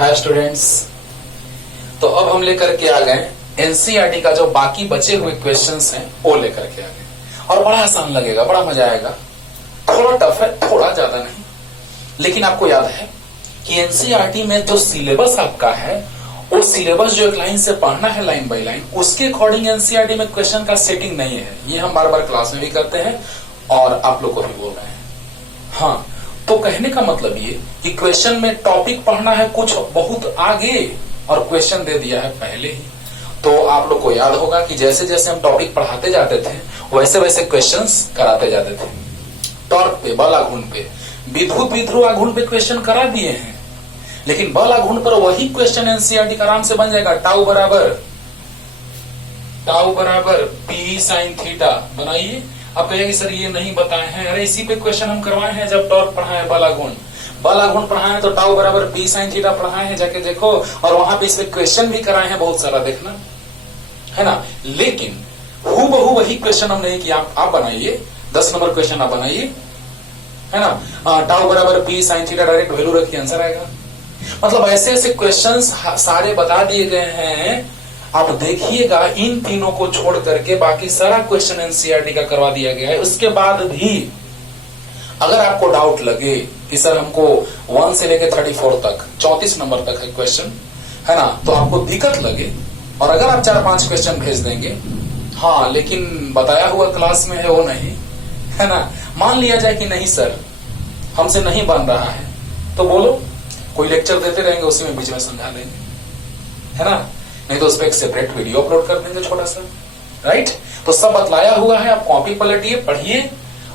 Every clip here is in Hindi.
Hi students. तो अब हम लेकर के आ गए एनसीईआरटी का जो बाकी बचे हुए क्वेश्चंस हैं वो लेकर के आ गए और बड़ा आसान लगेगा, बड़ा मजा आएगा। थोड़ा टफ है, थोड़ा ज्यादा नहीं, लेकिन आपको याद है कि एनसीईआरटी में जो सिलेबस आपका है वो सिलेबस जो एक लाइन से पढ़ना है लाइन बाय लाइन, उसके अकॉर्डिंग एनसीईआरटी में क्वेश्चन का सेटिंग नहीं है। ये हम बार बार क्लास में भी करते हैं और आप लोग को भी बोल रहे हैं। हाँ, तो कहने का मतलब ये कि क्वेश्चन में टॉपिक पढ़ना है कुछ बहुत आगे और क्वेश्चन दे दिया है पहले ही। तो आप लोग को याद होगा कि जैसे जैसे हम टॉपिक पढ़ाते जाते थे वैसे वैसे क्वेश्चंस कराते जाते थे। टॉर्क पे, बल आघूर्ण पे, विद्युत विध्रुव आघूर्ण पे क्वेश्चन करा दिए हैं, लेकिन बल आघूर्ण पर वही क्वेश्चन एनसीईआरटी का आराम से बन जाएगा। टाउ बराबर पी साइन थीटा बनाइए। अब कहेंगे सर ये नहीं बताए हैं। अरे इसी पे क्वेश्चन हम करवाए हैं जब टॉर्क पढ़ाए, बल आघूर्ण पढ़ाए हैं, तो टाउ बराबर पी साइन थीटा पढ़ाए हैं, जाके देखो। और वहां पे इस पे क्वेश्चन भी कराए हैं बहुत सारा, देखना है ना। लेकिन हूबहू वही क्वेश्चन हम नहीं किया। आप बनाइए 10 नंबर क्वेश्चन, आप बनाइए, है ना। टाउ बराबर P sine theta direct value रखिए, आंसर आएगा। मतलब ऐसे ऐसे क्वेश्चंस सारे बता दिए गए हैं। आप देखिएगा इन तीनों को छोड़ करके बाकी सारा क्वेश्चन एनसीईआरटी का करवा दिया गया है। उसके बाद भी अगर आपको डाउट लगे कि सर हमको 1 से लेकर 34 तक 34 नंबर तक है क्वेश्चन, है ना, तो आपको दिक्कत लगे और अगर आप 4-5 क्वेश्चन भेज देंगे, हाँ लेकिन बताया हुआ क्लास में है वो नहीं, है ना, मान लिया जाए कि नहीं सर हमसे नहीं बन रहा है, तो बोलो, कोई लेक्चर देते रहेंगे उसी में बीच में समझा देंगे, है ना। नहीं तो उस पर एक सेपरेट वीडियो अपलोड कर देंगे छोटा सा, राइट। तो सब बतलाया हुआ है, आप कॉपी पलटिए, पढ़िए।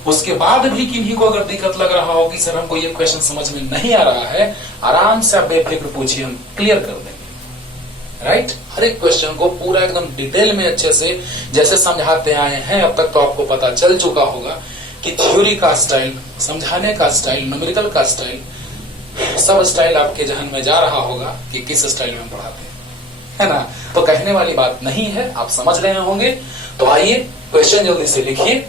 उसके बाद भी किन्हीं को अगर दिक्कत लग रहा हो कि सर हमको ये क्वेश्चन समझ में नहीं आ रहा है, आराम से आप बेफिक्र पूछिए, हम क्लियर कर देंगे, राइट। हर एक क्वेश्चन को पूरा एकदम डिटेल में अच्छे से जैसे समझाते आए हैं अब तक, तो आपको पता चल चुका होगा कि थ्योरी का स्टाइल, समझाने का स्टाइल, न्यूमेरिकल का स्टाइल, सब स्टाइल आपके जहन में जा रहा होगा कि किस स्टाइल में हम पढ़ाते हैं, है ना। तो कहने वाली बात नहीं है, आप समझ रहे होंगे। तो आइए क्वेश्चन जल्दी से लिखिए।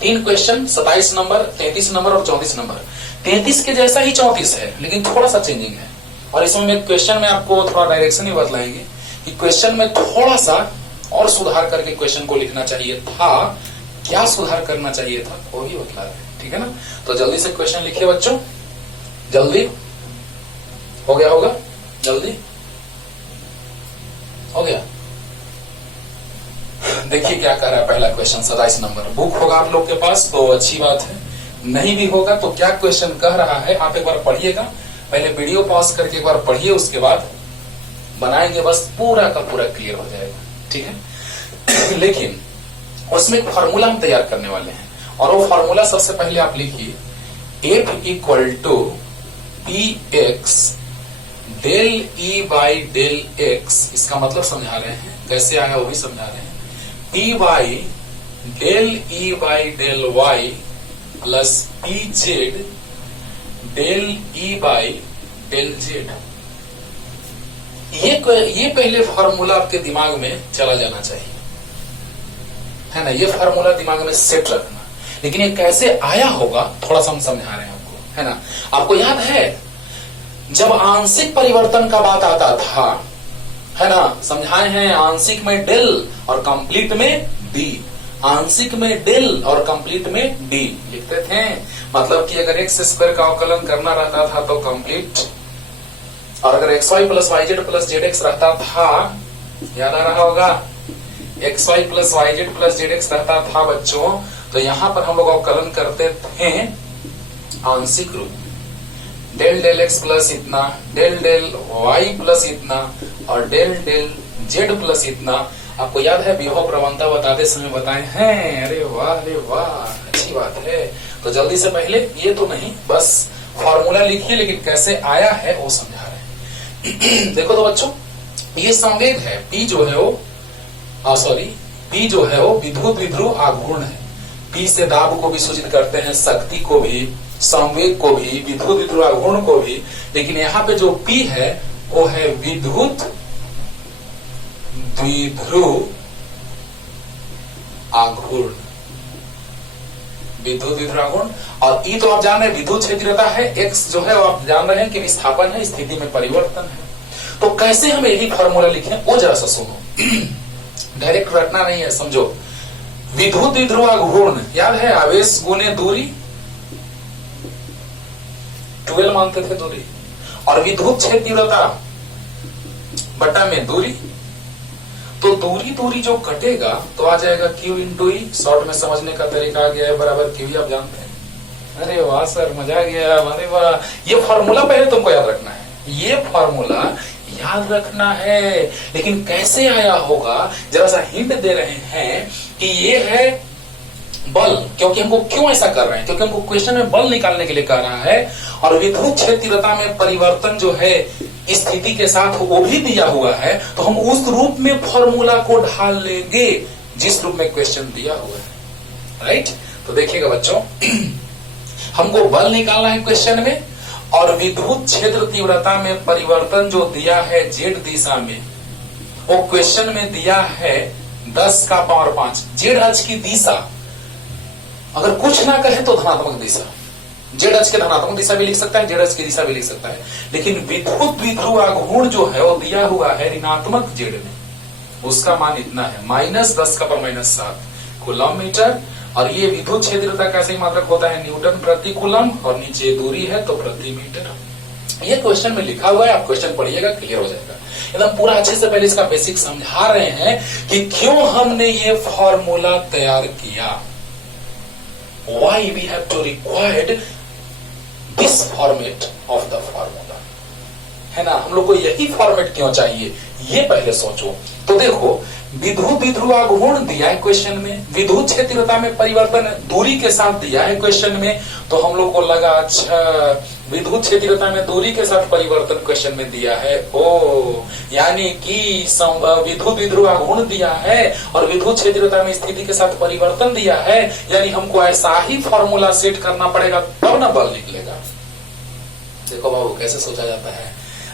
3 क्वेश्चन, 27 नंबर, 33 नंबर और 34 नंबर। 33 के जैसा ही 34 है, लेकिन थोड़ा सा चेंजिंग है। और इसमें क्वेश्चन में आपको थोड़ा डायरेक्शन ही बतलाएंगे कि क्वेश्चन में थोड़ा सा और सुधार करके क्वेश्चन को लिखना चाहिए था, क्या सुधार करना चाहिए था वो भी बतला रहे, ठीक है ना। तो जल्दी से क्वेश्चन लिखिए बच्चों, जल्दी हो गया होगा, जल्दी हो गया। देखिए क्या कह रहा है पहला क्वेश्चन, 27 नंबर। बुक होगा आप लोग के पास तो अच्छी बात है, नहीं भी होगा तो क्या क्वेश्चन कह रहा है आप एक बार पढ़िएगा। पहले वीडियो पॉज करके एक बार पढ़िए, उसके बाद बनाएंगे, बस पूरा का पूरा क्लियर हो जाएगा, ठीक है। लेकिन उसमें एक फॉर्मूला हम तैयार करने वाले हैं और वो फॉर्मूला सबसे पहले आप लिखिए, F equal to P x del E by del x. इसका मतलब समझा रहे हैं, कैसे आया वो भी समझा रहे हैं। P y del E by del y plus P z del E by del z. ये पहले फॉर्मूला आपके दिमाग में चला जाना चाहिए, है ना। ये फॉर्मूला दिमाग में सेट रखना। लेकिन ये कैसे आया होगा थोड़ा सा हम समझा रहे हैं आपको, है ना। आपको याद है जब आंशिक परिवर्तन का बात आता था, है ना, समझाए हैं आंशिक में डेल और कंप्लीट में डी, आंशिक में डेल और कंप्लीट में डी लिखते थे। मतलब कि अगर एक्स स्क्वायर का अवकलन करना रहता था तो कंप्लीट, और अगर x y plus y z plus z x रहता था, याद आ रहा होगा, x y plus y z plus z x रहता था बच्चों, तो यहां पर हम लोग अवकलन करते थे आंशिक रूप, डेल डेल एक्स प्लस इतना, डेल डेल वाई प्लस इतना और डेल डेल जेड प्लस इतना। आपको याद है विभव प्रवणता बताते समय बताए हैं। अरे वाह, अच्छी बात है। तो जल्दी से पहले ये तो नहीं, बस फॉर्मूला लिखिए, लेकिन कैसे आया है वो समझा रहे हैं। देखो तो बच्चों, ये संवेग है, पी जो है वो विद्युत विध्रुव आघूर्ण है। पी से दाब को भी सूचित करते हैं, शक्ति को भी, संवेग को भी, विद्युत विध्रुव आघूर्ण को भी। लेकिन यहाँ पे जो P है वो है विद्युत द्विध्रुव आघूर्ण। विद्युत विद्युरागुण, और ई तो आप जान रहे हैं विद्युत क्षेत्रता है, एक्स जो है वो आप जान रहे हैं कि विस्थापन है, स्थिति में परिवर्तन है। तो कैसे हम यही फॉर्मूला लिखें वो जरा सा सुनो, डायरेक्ट रटना नहीं है, समझो। विद्युत विद्युरागुण याद है, आवेश गुने दूरी, 12 मानते थे दूरी, और विद्युत क्षेत्रता बटा में दूरी, तो दूरी दूरी जो कटेगा तो आ जाएगा Q इंटू ई, शॉर्ट में समझने का तरीका आ गया है, बराबर Q आप जानते हैं। अरे वाह सर, मजा आ गया, अरे वाह। ये फॉर्मूला पहले तुमको याद रखना है, ये फॉर्मूला याद रखना है, लेकिन कैसे आया होगा जरा सा हिंट दे रहे हैं कि ये है बल, क्योंकि हमको क्यों ऐसा कर रहे हैं, क्योंकि हमको क्वेश्चन में बल निकालने के लिए कह रहा है, और विद्युत क्षेत्रता में परिवर्तन जो है स्थिति के साथ वो भी दिया हुआ है, तो हम उस रूप में फॉर्मूला को ढाल लेंगे जिस रूप में क्वेश्चन दिया हुआ है, राइट। तो देखिएगा बच्चों, हमको बल निकालना है क्वेश्चन में, और विद्युत क्षेत्र तीव्रता में परिवर्तन जो दिया है जेड दिशा में, वो क्वेश्चन में दिया है 10 का पावर 5। जेड अक्ष की दिशा अगर कुछ ना कहे तो धनात्मक दिशा, जेड अक्ष के धनात्मक दिशा भी लिख सकता है, जेड अक्ष की दिशा भी लिख सकता है, लेकिन विद्युत विद्युरागुण जो है वो दिया हुआ है ऋणात्मक जेड में, उसका मान इतना है -10⁻⁷ कूलम मीटर, और ये विद्युत क्षेत्रता का सही मात्रक होता है न्यूटन प्रति कूलम, और नीचे दूरी है तो प्रति मीटर। ये क्वेश्चन में लिखा हुआ है, आप क्वेश्चन पढ़िएगा, क्लियर हो जाएगा एकदम पूरा। अच्छे से पहले इसका बेसिक समझा रहे हैं कि क्यों हमने ये फॉर्मूला तैयार किया, why we have to required this format of the formula, है ना। हम लोग को यही फॉर्मेट क्यों चाहिए, ये पहले सोचो। तो देखो, विद्युत विद्युरागुण दिया है क्वेश्चन में, विद्युत क्षेत्रता में परिवर्तन दूरी के साथ दिया है क्वेश्चन में, तो हम लोग को लगा अच्छा विद्युत क्षेत्रता में दूरी के साथ परिवर्तन क्वेश्चन में दिया है, ओ यानी कि विद्युत विद्युरागुण दिया है और विद्युत क्षेत्रता में स्थिति के साथ परिवर्तन दिया है, यानी हमको ऐसा ही फॉर्मूला सेट करना पड़ेगा तब ना बल निकलेगा। देखो बाबू कैसे सोचा जाता है।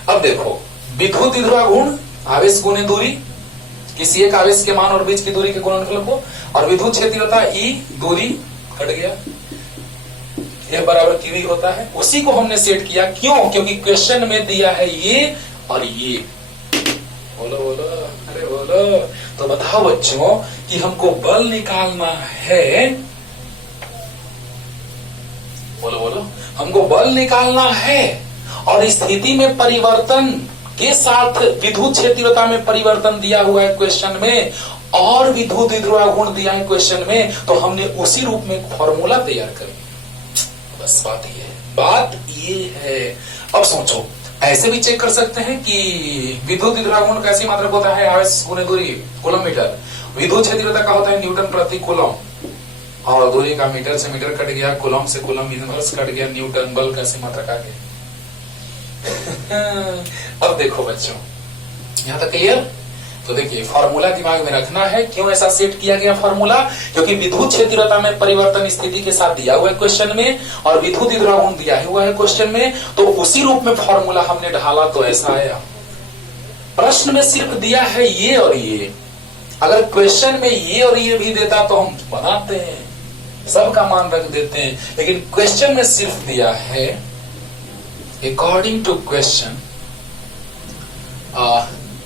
अब देखो, विद्युत विद्युरागुण आवेश गुने दूरी, किसी एक आवेश के मान और बीच की दूरी के गुणनफल को, और विद्युत क्षेत्रता ई, दूरी कट गया, ये बराबर Q होता है, उसी को हमने सेट किया। क्यों? क्योंकि क्वेश्चन में दिया है ये और ये। बोलो बोलो, अरे बोलो। तो बताओ बच्चों कि हमको बल निकालना है, बोलो बोलो, हमको बल निकालना है, और स्थिति में परिवर्तन के साथ विद्युत क्षेत्रता में परिवर्तन दिया हुआ है क्वेश्चन में, और विद्युत विद्युरागुण दिया है क्वेश्चन में, तो हमने उसी रूप में फॉर्मूला तैयार कर लिया। बस बात ये है, बात ये है। अब सोचो, ऐसे भी चेक कर सकते हैं कि विद्युत विद्युरागुण कैसी मात्रक होता है, आवेश गुने दूरी कूलम मीटर, विद्युत क्षेत्रता का होता है न्यूटन प्रति कूलम, और दूरी का मीटर से मीटर कट गया, कूलम से कूलम इनवर्स कट गया, न्यूटन बल कैसी मात्रक आ गई। अब देखो बच्चों, यहां तक क्लियर। तो देखिए, फॉर्मूला दिमाग में रखना है। क्यों ऐसा सेट किया गया फॉर्मूला? क्योंकि विद्युत क्षेत्रता में परिवर्तन स्थिति के साथ दिया हुआ है क्वेश्चन में, और विद्युत विद्युरागुण दिया हुआ है क्वेश्चन में, तो उसी रूप में फॉर्मूला हमने ढाला तो ऐसा आया। प्रश्न में सिर्फ दिया है ये और ये, अगर क्वेश्चन में ये और ये भी देता तो हम बनाते हैं, सबका मान रख देते हैं, लेकिन क्वेश्चन में सिर्फ दिया है अकॉर्डिंग टू क्वेश्चन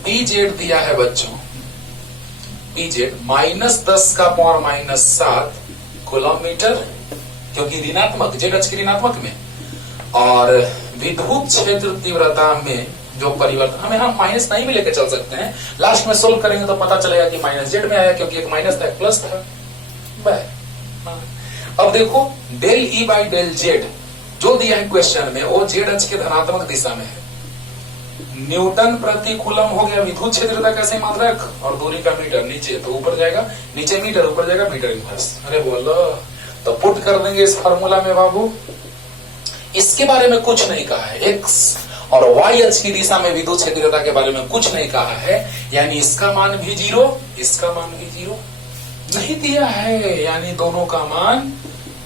पीजेड दिया है बच्चों, पीजेड -10⁻⁷ कूलम मीटर, क्योंकि ऋणात्मक जेड अक्ष की ऋणात्मक में, और विद्युत क्षेत्र तीव्रता में जो परिवर्तन, हमें हम माइनस नहीं भी लेके चल सकते हैं, लास्ट में सोल्व करेंगे तो पता चलेगा कि माइनस जेड में आया, क्योंकि एक माइनस था एक प्लस था। अब देखो, del E by del z जो दिया है क्वेश्चन में, वो जेड अक्ष के धनात्मक दिशा में है, न्यूटन प्रति कूलम हो गया विद्युत क्षेत्रता कैसे मात्रक, और दूरी का मीटर, नीचे तो ऊपर जाएगा, नीचे मीटर ऊपर जाएगा मीटर इनवर्स। अरे बोलो, तो पुट कर देंगे इस फार्मूला में बाबू। इसके बारे में कुछ नहीं कहा है, एक्स और वाई अक्ष की दिशा में विद्युत क्षेत्रता के बारे में कुछ नहीं कहा है, यानी इसका मान भी 0, इसका मान भी 0 नहीं दिया है, यानी दोनों का मान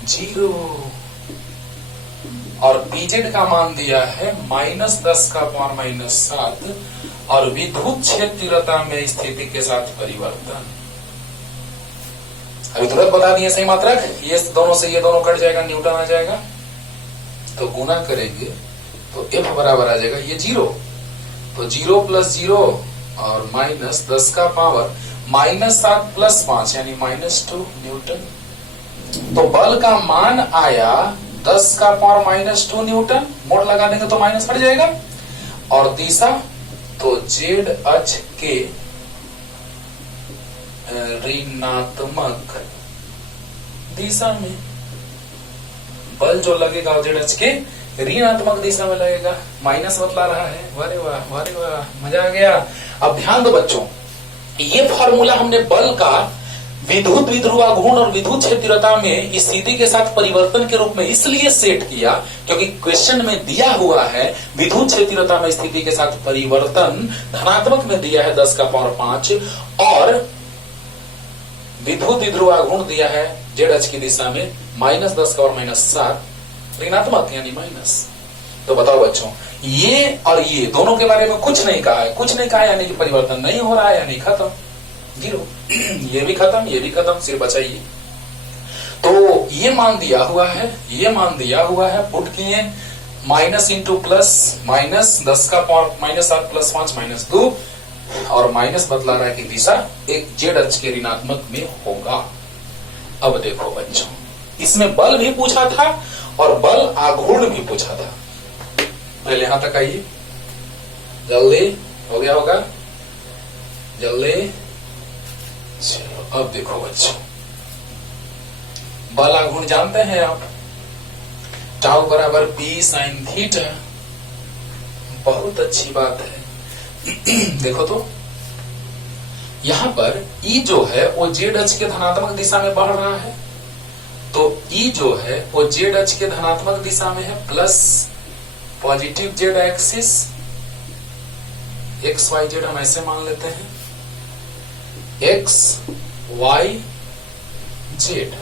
0, और पीजेड का मान दिया है -10⁻⁷, और विद्युत क्षेत्रता में स्थिति के साथ परिवर्तन। अभी तुरंत बता दिए सही मात्रक, ये दोनों से ये दोनों कट जाएगा, न्यूटन आ जाएगा, तो गुना करेंगे तो F बराबर आ जाएगा ये 0, तो 0 + 0 और माइनस 10 का पावर -7 + 5 यानी -2 न्यूटन। तो बल का मान आया 10 का पावर -2 न्यूटन, मोड़ लगा देंगे तो माइनस हट जाएगा, और दिशा तो जेड अक्ष के ऋणात्मक दिशा में बल जो लगेगा जेड अक्ष के ऋणात्मक दिशा में लगेगा, माइनस बतला रहा है। वारे वाह वारे वाह, मजा आ गया। अब ध्यान दो बच्चों, ये फॉर्मूला हमने बल का विद्युत द्विध्रुवाघूर्ण और विद्युत क्षेत्रता में स्थिति के साथ परिवर्तन के रूप में इसलिए सेट किया क्योंकि क्वेश्चन में दिया हुआ है विद्युत क्षेत्रता में स्थिति के साथ परिवर्तन धनात्मक में दिया है 10 का पावर 5 और विद्युत द्विध्रुवाघूर्ण दिया है जेड अक्ष की दिशा में -10 का पावर -7 ऋणात्मक यानी माइनस। तो बताओ बच्चों, ये और ये दोनों के बारे में कुछ नहीं कहा है, कुछ नहीं कहा यानी कि परिवर्तन नहीं हो रहा है, यानी खत्म, 0। ये भी खत्म, सिर्फ बचा ये। तो ये मान दिया हुआ है, ये मान दिया हुआ है, पुट किए माइनस इंटू प्लस, -10 का पावर -7 + 5 -2 और माइनस बतला रहा है कि दिशा एक जेड अक्ष के ऋणात्मक में होगा। अब देखो बच्चों, इसमें बल भी पूछा था और बल आघूर्ण भी पूछा था। पहले यहां तक आइए, जल्दी हो गया होगा, जल्दी। चलो अब देखो बच्चों, बल आघूर्ण जानते हैं आप, टाउ बराबर P sin थीटा, बहुत अच्छी बात है। देखो तो यहां पर E जो है वो जेड अक्ष के धनात्मक दिशा में बढ़ रहा है, तो E जो है वो जेड अक्ष के धनात्मक दिशा में है, plus positive z axis, x y z हम ऐसे मान लेते हैं, एक्स वाई जेड,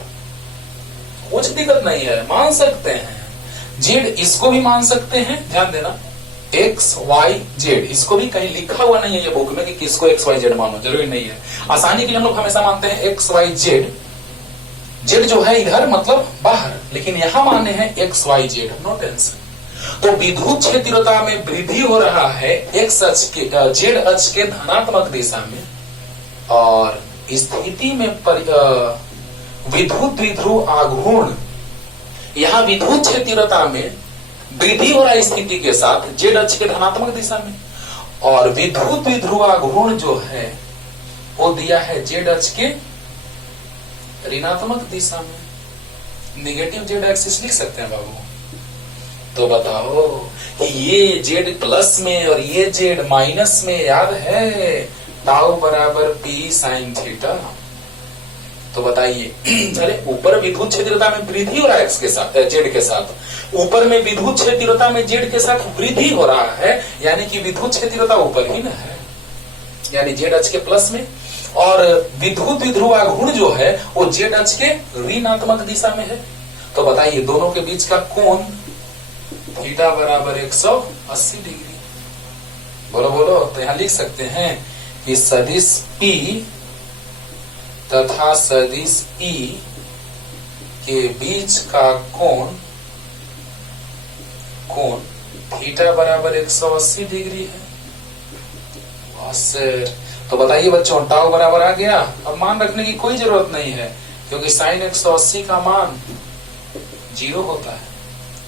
कुछ दिक्कत नहीं है, मान सकते हैं। जेड इसको भी मान सकते हैं, ध्यान देना, एक्स वाई जेड, इसको भी कहीं लिखा हुआ नहीं है ये बुक में कि किसको एक्स वाई जेड मानो, जरूरी नहीं है। आसानी के लिए हम लोग हमेशा मानते हैं एक्स वाई जेड, जेड जो है इधर मतलब बाहर, लेकिन यहां माने हैं x y z, no tension. तो विद्युत क्षेत्रता में वृद्धि हो रहा है एक्स अक्ष के जेड अक्ष के धनात्मक दिशा में, और स्थिति में विद्युत द्विध्रुव आघूर्ण, यहां विद्युत क्षेत्रता में वृद्धि हो रहा है स्थिति के साथ जेड अक्ष के धनात्मक दिशा में, और विद्युत द्विध्रुव आघूर्ण जो है वो दिया है जेड अक्ष के ऋणात्मक दिशा में। निगेटिव जेड एक्सिस लिख सकते हैं बाबू। तो बताओ ये जेड प्लस में और ये जेड माइनस में याद है, टाउ बराबर P sin थीटा। तो बताइए, अरे ऊपर विद्युत क्षेत्रता में वृद्धि हो रहा है एक्स के साथ, जेड के साथ, ऊपर में विद्युत क्षेत्रता में जेड के साथ वृद्धि हो रहा है, यानी कि विद्युत क्षेत्रता ऊपर ही ना है, यानी जेड अक्ष के प्लस में, और विद्युत द्विध्रुवाघूर्ण जो है वो जेड अक्ष के ऋणात्मक दिशा में है। तो बताइए दोनों के बीच का कोण थीटा बराबर 180 डिग्री। बोलो बोलो, तो यहां लिख सकते हैं कि सदिश P तथा सदिश E के बीच का कोण थीटा बराबर 180 डिग्री है। तो बताइए बच्चों, टाउ बराबर आ गया। अब मान रखने की कोई जरूरत नहीं है क्योंकि साइन 180 का मान 0 होता है,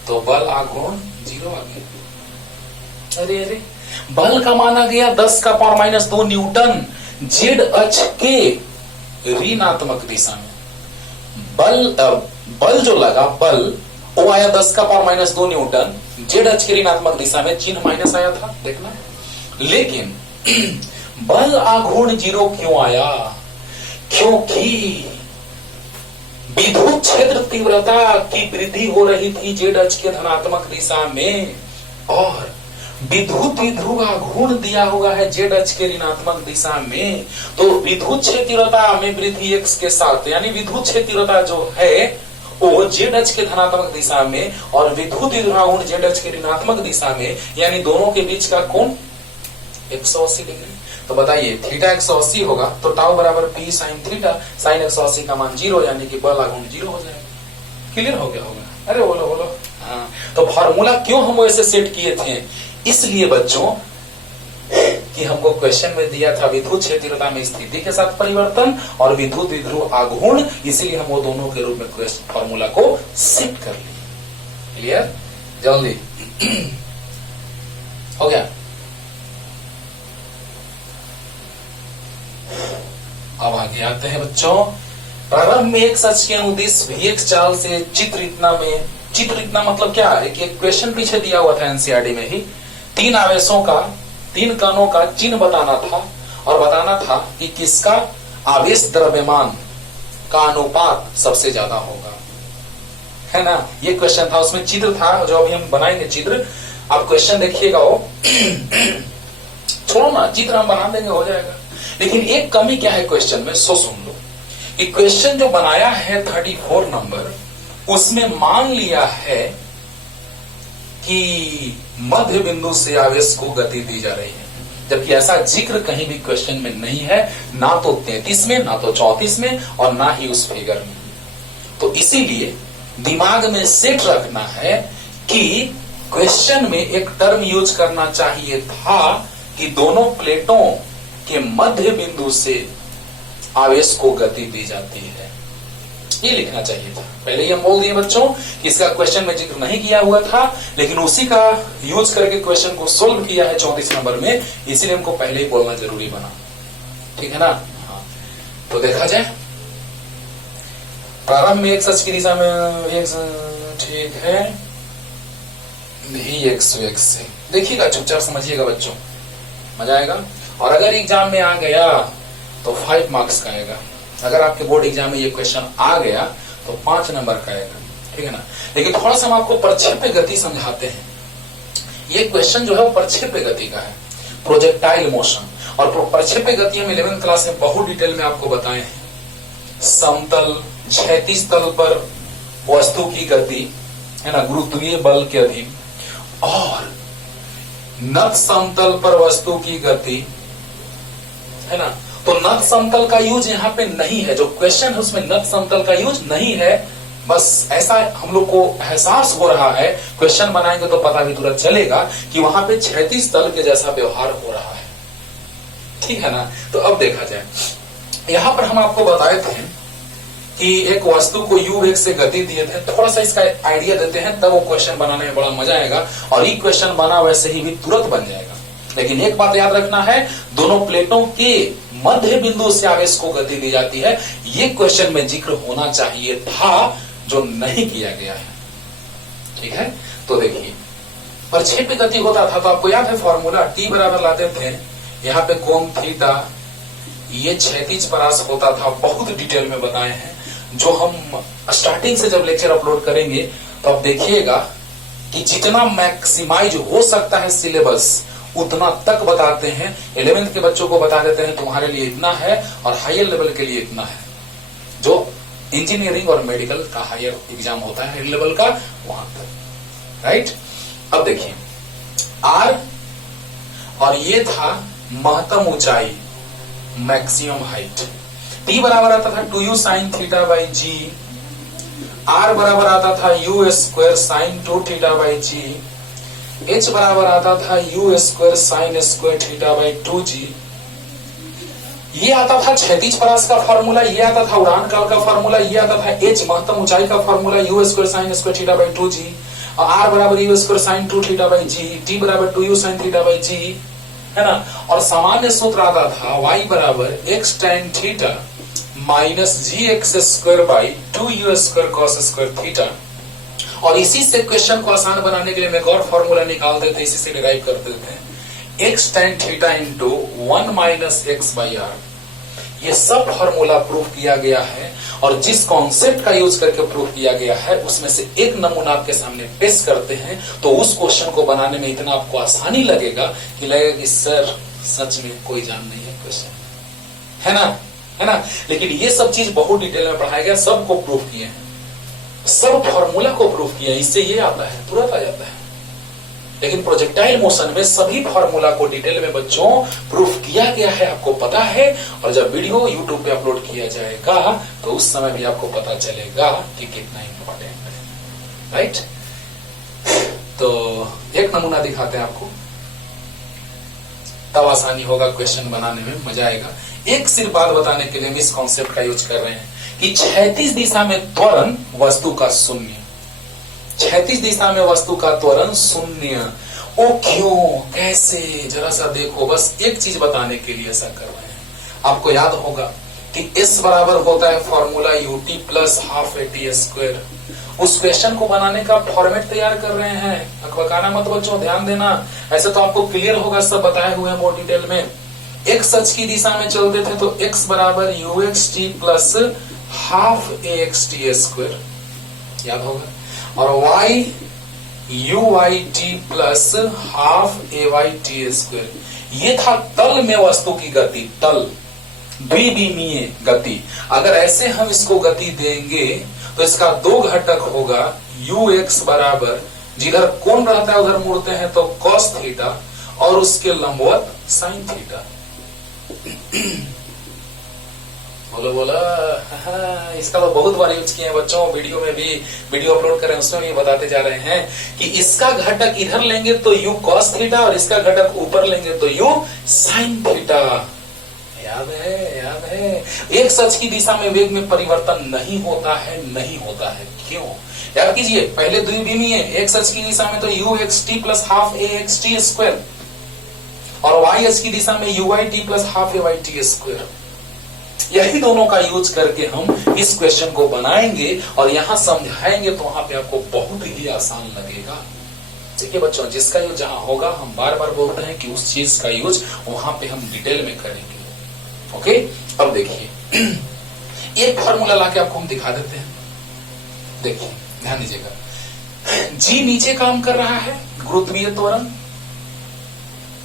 तो बल आघूर्ण 0 आ गया। अरे अरे, बल का मान आ गया 10 का पावर -2 न्यूटन जेड अक्ष के ऋणात्मक दिशा में। बल जो लगा, बल वो आया 10 का पावर -2 न्यूटन जेड अक्ष के ऋणात्मक दिशा में, चिन्ह माइनस आया था, देखना। लेकिन बल आघूर्ण 0 क्यों आया? क्योंकि विद्युत क्षेत्र तीव्रता की वृद्धि हो रही थी जेड अक्ष के धनात्मक दिशा में, और विद्युत द्विध्रुव आघूर्ण दिया हुआ है जेड अक्ष के ऋणात्मक दिशा में। तो विद्युत क्षेत्रता में वृद्धि एक्स के साथ, यानी विद्युत क्षेत्रता जो है वो जेड अक्ष के धनात्मक दिशा में और विद्युत द्विध्रुवाघूर्ण जेड अक्ष के ऋणात्मक दिशा में, यानी दोनों के बीच का कोण 180 डिग्री। तो बताइए थीटा 180 होगा तो टाउ बराबर पी साइन थीटा, साइन 180 का मान 0 यानी कि ब लागुण 0 हो जाएगा। क्लियर हो गया होगा? अरे बोलो बोलो। हाँ, तो फॉर्मूला क्यों हम ऐसे सेट किए थे? इसलिए बच्चों कि हमको क्वेश्चन में दिया था विद्युत क्षेत्रता में स्थिति के साथ परिवर्तन और विद्युत विध्रुव आघूर्ण, इसीलिए हम वो दोनों के रूप में फॉर्मूला को सेट कर लिए। क्लियर? जल्दी हो गया। अब आगे आते हैं बच्चों। प्रारंभ में एक सच के अनुदिश एक चाल से चित्र इतना मतलब क्या है कि एक क्वेश्चन पीछे दिया हुआ था एनसीईआरटी में ही, 3 आवेशों का 3 कणों का चिन्ह बताना था और बताना था कि किसका आवेश द्रव्यमान का अनुपात सबसे ज्यादा होगा, है ना? ये क्वेश्चन था, उसमें चित्र था जो अभी हम बनाएंगे चित्र। आप क्वेश्चन देखिएगा, वो छोड़ो ना, चित्र हम बना देंगे, हो जाएगा। लेकिन एक कमी क्या है क्वेश्चन में, सो सुन लो। कि क्वेश्चन जो बनाया है 34 नंबर, उसमें मान लिया है कि मध्य बिंदु से आवेश को गति दी जा रही है, जबकि ऐसा जिक्र कहीं भी क्वेश्चन में नहीं है, ना तो 33 में, ना तो 34 में, और ना ही उस फिगर में। तो इसीलिए दिमाग में सेट रखना है कि क्वेश्चन में एक टर्म यूज करना चाहिए था कि दोनों प्लेटों के मध्य बिंदु से आवेश को गति दी जाती है, ये लिखना चाहिए था। पहले ही हम बोल दिए बच्चों कि इसका क्वेश्चन में जिक्र नहीं किया हुआ था, लेकिन उसी का यूज करके क्वेश्चन को सोल्व किया है 34 नंबर में, इसीलिए हमको पहले ही बोलना जरूरी बना। ठीक है ना? हाँ, तो देखा जाए। प्रारंभ में एक सच की दिशा में एक, ठीक है, x से देखिएगा, चुपचाप समझिएगा बच्चों, मजा आएगा। और अगर एग्जाम में आ गया तो 5 मार्क्स का आएगा। अगर आपके बोर्ड एग्जाम में ये क्वेश्चन आ गया तो 5 नंबर का आएगा, ठीक है ना? लेकिन थोड़ा सा हम आपको प्रक्षेप्य गति समझाते हैं। ये क्वेश्चन जो है वो प्रक्षेप्य गति का है, प्रोजेक्टाइल मोशन। और प्रक्षेप्य गति हम 11th क्लास में बहुत डिटेल में आपको बताए हैं। समतल, क्षैतिज तल पर वस्तु की गति, है ना, गुरुत्वीय बल के अधीन, और नत समतल पर वस्तु की गति, है ना। तो नत समतल का यूज यहाँ पे नहीं है, जो क्वेश्चन है उसमें नत समतल का यूज नहीं है। बस ऐसा हम लोग को एहसास हो रहा है, क्वेश्चन बनाएंगे तो पता भी तुरंत चलेगा कि वहां पे क्षैतिज तल के जैसा व्यवहार हो रहा है, ठीक है ना। तो अब देखा जाए, यहां पर हम आपको बताए थे कि एक वस्तु को u वेग से गति दिए थे। थोड़ा सा इसका आइडिया देते हैं, तब वो क्वेश्चन बनाने में बड़ा मजा आएगा, और ये क्वेश्चन बना वैसे ही भी तुरंत बन जाएगा। लेकिन एक बात याद रखना है, दोनों प्लेटों के मध्य बिंदु से आवेश को गति दी जाती है। ये क्वेश्चन में जिक्र होना चाहिए था, जो नहीं किया गया है, ठीक है। तो देखिए, प्रक्षेप्य गति होता था तो आपको याद है फॉर्मूला, T बराबर लाते थे, यहाँ पे कोण थीटा, ये क्षैतिज परास होता था, बहुत डिटेल में बताए हैं। जो हम स्टार्टिंग से जब लेक्चर अपलोड करेंगे तो आप देखिएगा कि जितना मैक्सिमाइज हो सकता है सिलेबस उतना तक बताते हैं। 11th के बच्चों को बता देते हैं तुम्हारे लिए इतना है, और हायर लेवल के लिए इतना है। जो इंजीनियरिंग और मेडिकल का हायर एग्जाम होता है, हायर लेवल का, वहां तक, राइट। अब देखिए, R, और ये था महत्तम ऊंचाई, मैक्सिमम हाइट। T बराबर आता था 2u sine theta by g, R बराबर आता था u square sine 2 theta by g, H बराबर आता था u square sine square theta by 2g। ये आता था क्षैतिज परास का फॉर्मूला, ये आता था उड़ान काल का फॉर्मूला, ये आता था H महत्तम ऊंचाई का formula, u square sine square theta by 2g, और R बराबर u square sine 2 theta by g, T बराबर 2u साइन थीटा बाई जी, है ना। और सामान्य सूत्र आता था y बराबर x tan theta minus g x square by 2u square cos square theta. और इसी से क्वेश्चन को आसान बनाने के लिए मैं एक और फॉर्मूला निकाल देते, इसी से डिराइव कर देते हैं, x tan theta into 1 minus x by r. ये सब फॉर्मूला प्रूफ किया गया है, और जिस कॉन्सेप्ट का यूज करके प्रूफ किया गया है उसमें से एक नमूना आपके सामने पेश करते हैं, तो उस क्वेश्चन को बनाने में इतना आपको आसानी लगेगा कि लगेगा कि सर सच में कोई जान नहीं है क्वेश्चन, है ना, है ना। लेकिन ये सब चीज बहुत डिटेल में पढ़ाया गया, सबको प्रूफ किए हैं, सब फॉर्मूला को प्रूफ किया है, इससे ये आता है, तुरंत आ जाता है। लेकिन प्रोजेक्टाइल मोशन में सभी फॉर्मूला को डिटेल में बच्चों प्रूफ किया गया है, आपको पता है। और जब वीडियो यूट्यूब पे अपलोड किया जाएगा तो उस समय भी आपको पता चलेगा कि कितना इंपॉर्टेंट है, राइट। तो एक नमूना दिखाते हैं आपको, तब आसानी होगा क्वेश्चन बनाने में, मजा आएगा। एक सिर्फ बात बताने के लिए हम इस कॉन्सेप्ट का यूज कर रहे हैं कि क्षैतिज दिशा में त्वरण वस्तु का शून्य, क्षैतिज दिशा में वस्तु का त्वरण शून्य। ओ क्यों, कैसे, जरा सा देखो। बस एक चीज बताने के लिए ऐसा कर रहे हैं। आपको याद होगा कि S बराबर होता है formula ut plus half AT square. उस क्वेश्चन को बनाने का फॉर्मेट तैयार कर रहे हैं, अकबकाना मत बच्चों, ध्यान देना। ऐसे तो आपको क्लियर होगा, सब बताए हुए हैं बहुत डिटेल में। x अक्ष की दिशा में चलते थे तो x बराबर uxt plus half axt square, याद होगा। और y uyt plus half ayt square. ये था तल में वस्तु की गति, तल द्विविमीय गति। अगर ऐसे हम इसको गति देंगे तो इसका दो घटक होगा, ux बराबर जिधर कोण रहता है उधर मुड़ते हैं तो cos थीटा, और उसके लंबवत sin थीटा। बोलो बोला, इसका तो बहुत बार यूज किए हैं बच्चों, वीडियो में भी, वीडियो अपलोड कर रहे हैं उसमें भी बताते जा रहे हैं कि इसका घटक इधर लेंगे तो u cos थीटा और इसका घटक ऊपर लेंगे तो u sin थीटा। याद है, याद है। एक सच की दिशा में वेग में परिवर्तन नहीं होता है, नहीं होता है। क्यों? याद कीजिए, पहले द्विविमीय, एक सच की दिशा में तो uxt plus half axt square और y अक्ष की दिशा में uyt plus half ayt square. यही दोनों का यूज करके हम इस क्वेश्चन को बनाएंगे और यहां समझाएंगे तो वहां पे आपको बहुत ही आसान लगेगा। देखिए बच्चों, जिसका यूज जहां होगा, हम बार बार बोलते हैं कि उस चीज का यूज वहां पे हम डिटेल में करेंगे। ओके, अब देखिए एक फॉर्मूला लाके आपको हम दिखा देते हैं। देखिए, ध्यान दीजिएगा, जी नीचे काम कर रहा है, गुरुत्वीय त्वरण,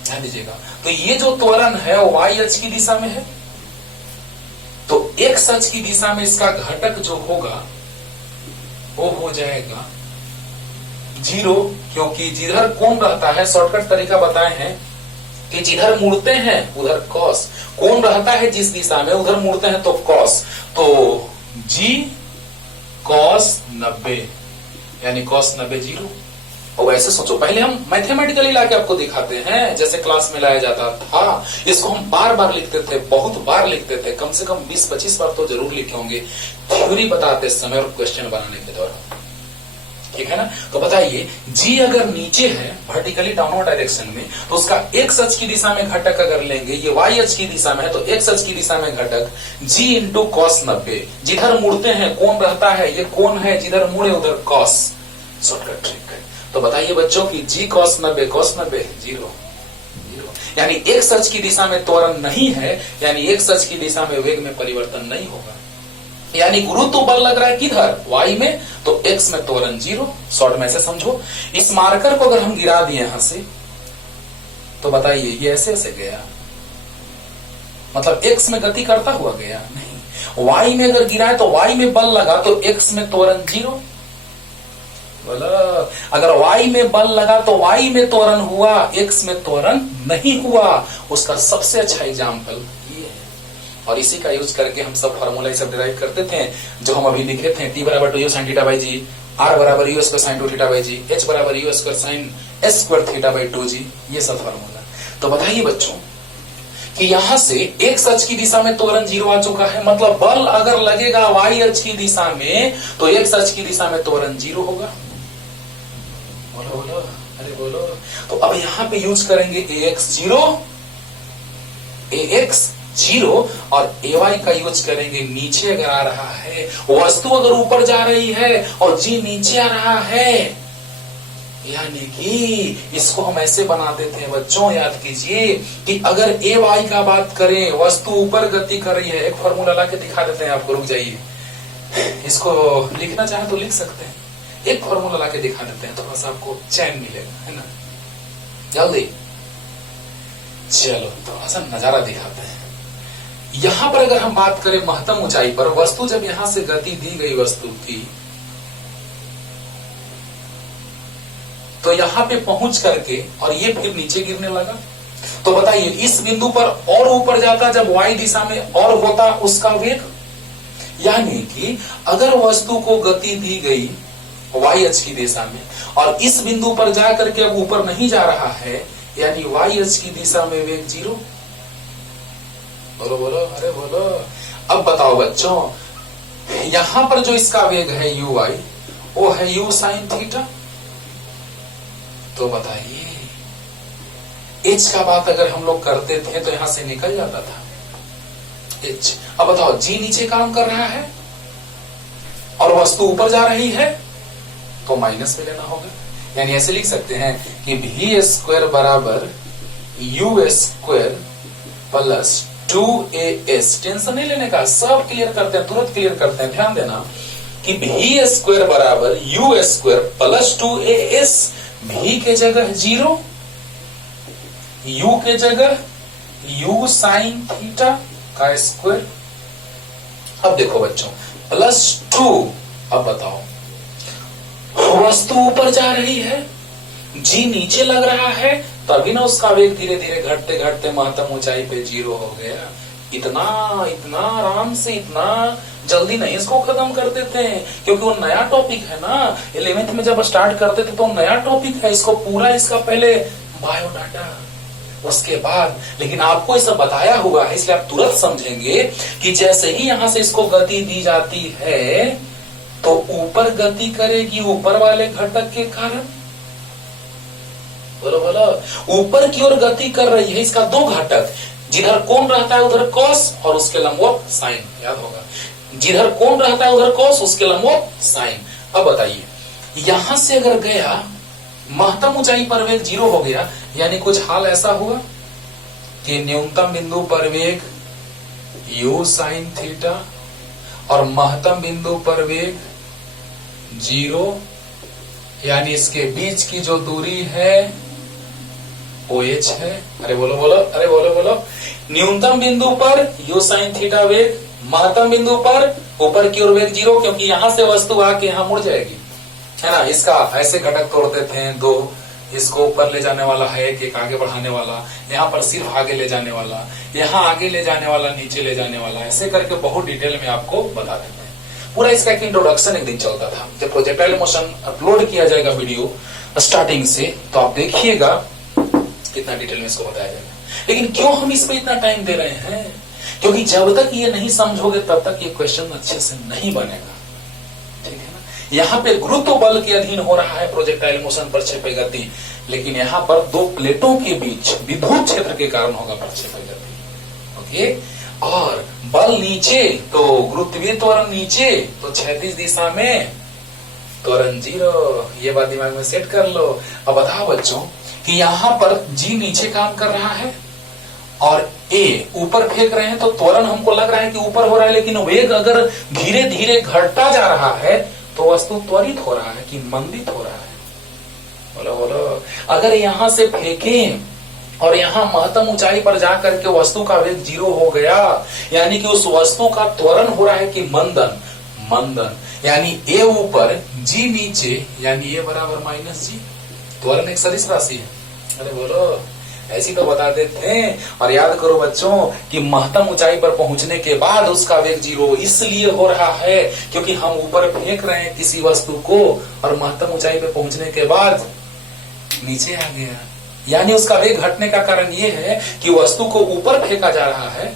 ध्यान दीजिएगा। तो ये जो त्वरण है वो y अक्ष की दिशा में है, तो x अक्ष की दिशा में इसका घटक जो होगा वो हो जाएगा 0, क्योंकि जिधर कोण रहता है, शॉर्टकट तरीका बताए हैं कि जिधर मुड़ते हैं उधर cos, कोण रहता है जिस दिशा में उधर मुड़ते हैं तो cos, तो g cos 90 यानी cos 90 0। और ऐसे सोचो, पहले हम मैथमेटिकली लाके आपको दिखाते हैं जैसे क्लास में लाया जाता था। इसको हम बार बार लिखते थे, बहुत बार लिखते थे, कम से कम 20-25 बार तो जरूर लिखे होंगे थ्योरी बताते समय और क्वेश्चन बनाने के दौरान, ठीक है ना। तो बताइए, जी अगर नीचे है वर्टिकली डाउनवर्ड डायरेक्शन में, तो उसका एक्स अक्ष की दिशा में घटक अगर लेंगे, ये वाई अक्ष की दिशा में है तो एक्स अक्ष की दिशा में घटक जी इंटू कॉस 90। जिधर मुड़ते हैं कोण रहता है, ये कोण है, जिधर मुड़े उधर कॉस, शॉर्टकट ट्रिक। तो बताइए बच्चों की जी कॉस 90 0, यानी एक्स अक्ष की दिशा में त्वरण नहीं है, यानी एक्स अक्ष की दिशा में वेग में परिवर्तन नहीं होगा। यानी गुरुत्व बल लग रहा है किधर, y में, तो x में त्वरण 0। शॉर्ट में ऐसे समझो, इस मार्कर को अगर हम गिरा दिए यहां से, तो बताइए ये ऐसे ऐसे गया, मतलब x में गति करता हुआ गया नहीं। y में अगर गिरा है तो y में बल लगा तो x में त्वरण 0। बोला, अगर y में बल लगा तो y में त्वरण हुआ, x में त्वरण नहीं हुआ। उसका सबसे अच्छा एग्जाम्पल ये है, और इसी का यूज करके हम सब फार्मूला सब डिराइव करते थे जो हम अभी लिखे थे। t बराबर 2u sin theta by g, r बराबर u square sin 2 theta by g, h बराबर u square sin s square theta by 2g, ये सब फार्मूला। तो बताइए बच्चों कि यहां से एक्स अक्ष की दिशा में त्वरण 0 आ चुका है, मतलब बल अगर लगेगा y अक्ष की दिशा में तो एक्स अक्ष की दिशा में त्वरण 0 होगा। बोलो बोलो, अरे बोलो। तो अब यहां पे यूज करेंगे ax 0 और ay का यूज करेंगे नीचे अगर आ रहा है, वस्तु अगर ऊपर जा रही है और g नीचे आ रहा है, यानी कि इसको हम ऐसे बना देते हैं बच्चों, याद कीजिए कि अगर ay का बात करें, वस्तु ऊपर गति कर रही है, एक फॉर्मूला ला के दिखा देते हैं आपको, रुक जाइए, इसको लिखना चाहे तो लिख सकते हैं, एक फॉर्मूला ला के दिखा देते हैं, थोड़ा सा आपको चैन मिलेगा, है ना। जल्दी चलो थोड़ा सा नजारा दिखाते हैं। यहां पर अगर हम बात करें महत्तम ऊंचाई पर, वस्तु जब यहां से गति दी गई वस्तु की, तो यहां पे पहुंच करके और ये फिर नीचे गिरने लगा। तो बताइए इस बिंदु पर और ऊपर जाता जब y दिशा में और होता उसका वेग, यानी कि अगर वस्तु को गति दी गई y अक्ष की दिशा में और इस बिंदु पर जाकर के अब ऊपर नहीं जा रहा है, यानी y अक्ष की दिशा में वेग 0। बोलो बोलो, अरे बोलो। अब बताओ बच्चों, यहां पर जो इसका वेग है u y, वो है u sin थीटा। तो बताइए h का बात अगर हम लोग करते थे तो यहां से निकल जाता था h। अब बताओ g नीचे काम कर रहा है और वस्तु ऊपर जा रही है, तो माइनस में लेना होगा। यानी ऐसे लिख सकते हैं कि v स्क्वायर बराबर u square plus 2as। Tension नहीं लेने का, सब क्लियर करते हैं, तुरंत क्लियर करते हैं। ध्यान देना कि v स्क्वायर बराबर u square plus 2as। v के जगह 0, u के जगह u साइन थीटा का स्क्वायर। अब देखो बच्चों प्लस 2। अब बताओ वस्तु ऊपर जा रही है, g नीचे लग रहा है, तभी ना उसका वेग धीरे धीरे घटते घटते महत्तम ऊंचाई पे 0 हो गया। इतना इतना आराम से, इतना जल्दी नहीं इसको खत्म कर देते हैं, क्योंकि वो नया टॉपिक है ना। 11th में जब स्टार्ट करते थे तो नया टॉपिक है, इसको पूरा इसका पहले बायोडाटा, उसके बाद। लेकिन आपको इसे बताया हुआ है, इसलिए आप तुरंत समझेंगे कि जैसे ही यहां से इसको गति दी जाती है तो ऊपर गति करेगी ऊपर वाले घटक के कारण। बोलो बोलो, ऊपर की ओर गति कर रही है इसका दो घटक, जिधर कोण रहता है उधर कॉस और उसके लंबवत साइन। याद होगा, जिधर कोण रहता है उधर कॉस, उसके लंबवत साइन। अब बताइए यहां से अगर गया महत्तम ऊंचाई पर वेग 0 हो गया, यानी कुछ हाल ऐसा हुआ कि न्यूनतम बिंदु पर वेग u साइन थीटा और महत्तम बिंदु पर वेग 0, यानी इसके बीच की जो दूरी है वो h है। अरे बोलो बोलो, अरे बोलो बोलो। न्यूनतम बिंदु पर u साइन थीटा वेग, महत्तम बिंदु पर ऊपर की ओर वेग 0, क्योंकि यहां से वस्तु आके यहां मुड़ जाएगी, है ना। इसका ऐसे घटक तोड़ देते हैं दो, इसको ऊपर ले जाने वाला है, एक आगे बढ़ाने वाला, यहाँ पर सिर्फ आगे ले जाने वाला, यहाँ आगे ले जाने वाला, नीचे ले जाने वाला, ऐसे करके बहुत डिटेल में आपको बता देते हैं। पूरा इसका एक इंट्रोडक्शन एक दिन चलता था। जब प्रोजेक्टाइल मोशन अपलोड किया जाएगा वीडियो स्टार्टिंग से, तो आप देखिएगा कितना डिटेल में इसको बताया जाएगा। लेकिन क्यों हम इस पे इतना टाइम दे रहे हैं? क्योंकि जब तक ये नहीं समझोगे तब तक ये क्वेश्चन अच्छे से नहीं बनेगा, ठीक है ना। यहाँ पे गुरुत्व बल के अधीन हो रहा है प्रोजेक्टाइल मोशन, प्रक्षेपी गति, लेकिन यहाँ पर दो प्लेटों के बीच विद्युत क्षेत्र के कारण होगा प्रक्षेपी गति। ओके, और बल नीचे तो गुरुत्वीय त्वरण नीचे, तो क्षैतिज दिशा में त्वरण 0। ये बात दिमाग में सेट कर लो। अब बताओ बच्चों कि यहाँ पर जी नीचे काम कर रहा है और ए ऊपर फेंक रहे हैं, तो त्वरण हमको लग रहा है कि ऊपर हो रहा है, लेकिन वेग अगर धीरे धीरे घटता जा रहा है तो वस्तु त्वरित हो रहा है कि मंदित हो रहा है? बोलो बोलो। अगर यहां से फेंकें और यहां महत्तम ऊंचाई पर जाकर के वस्तु का वेग 0 हो गया, यानी कि उस वस्तु का त्वरण हो रहा है कि मंदन। मंदन यानी ए ऊपर जी नीचे, यानी ए बराबर माइनस जी। त्वरण एक सदिश राशि है। अरे बोलो, ऐसी तो बता देते हैं। और याद करो बच्चों कि महत्तम ऊंचाई पर पहुंचने के बाद उसका वेग 0 इसलिए हो रहा है क्योंकि हम ऊपर फेंक रहे हैं किसी वस्तु को और महत्तम ऊंचाई पर पहुंचने के बाद नीचे आ गया, यानी उसका वेग घटने का कारण यह है कि वस्तु को ऊपर फेंका जा रहा है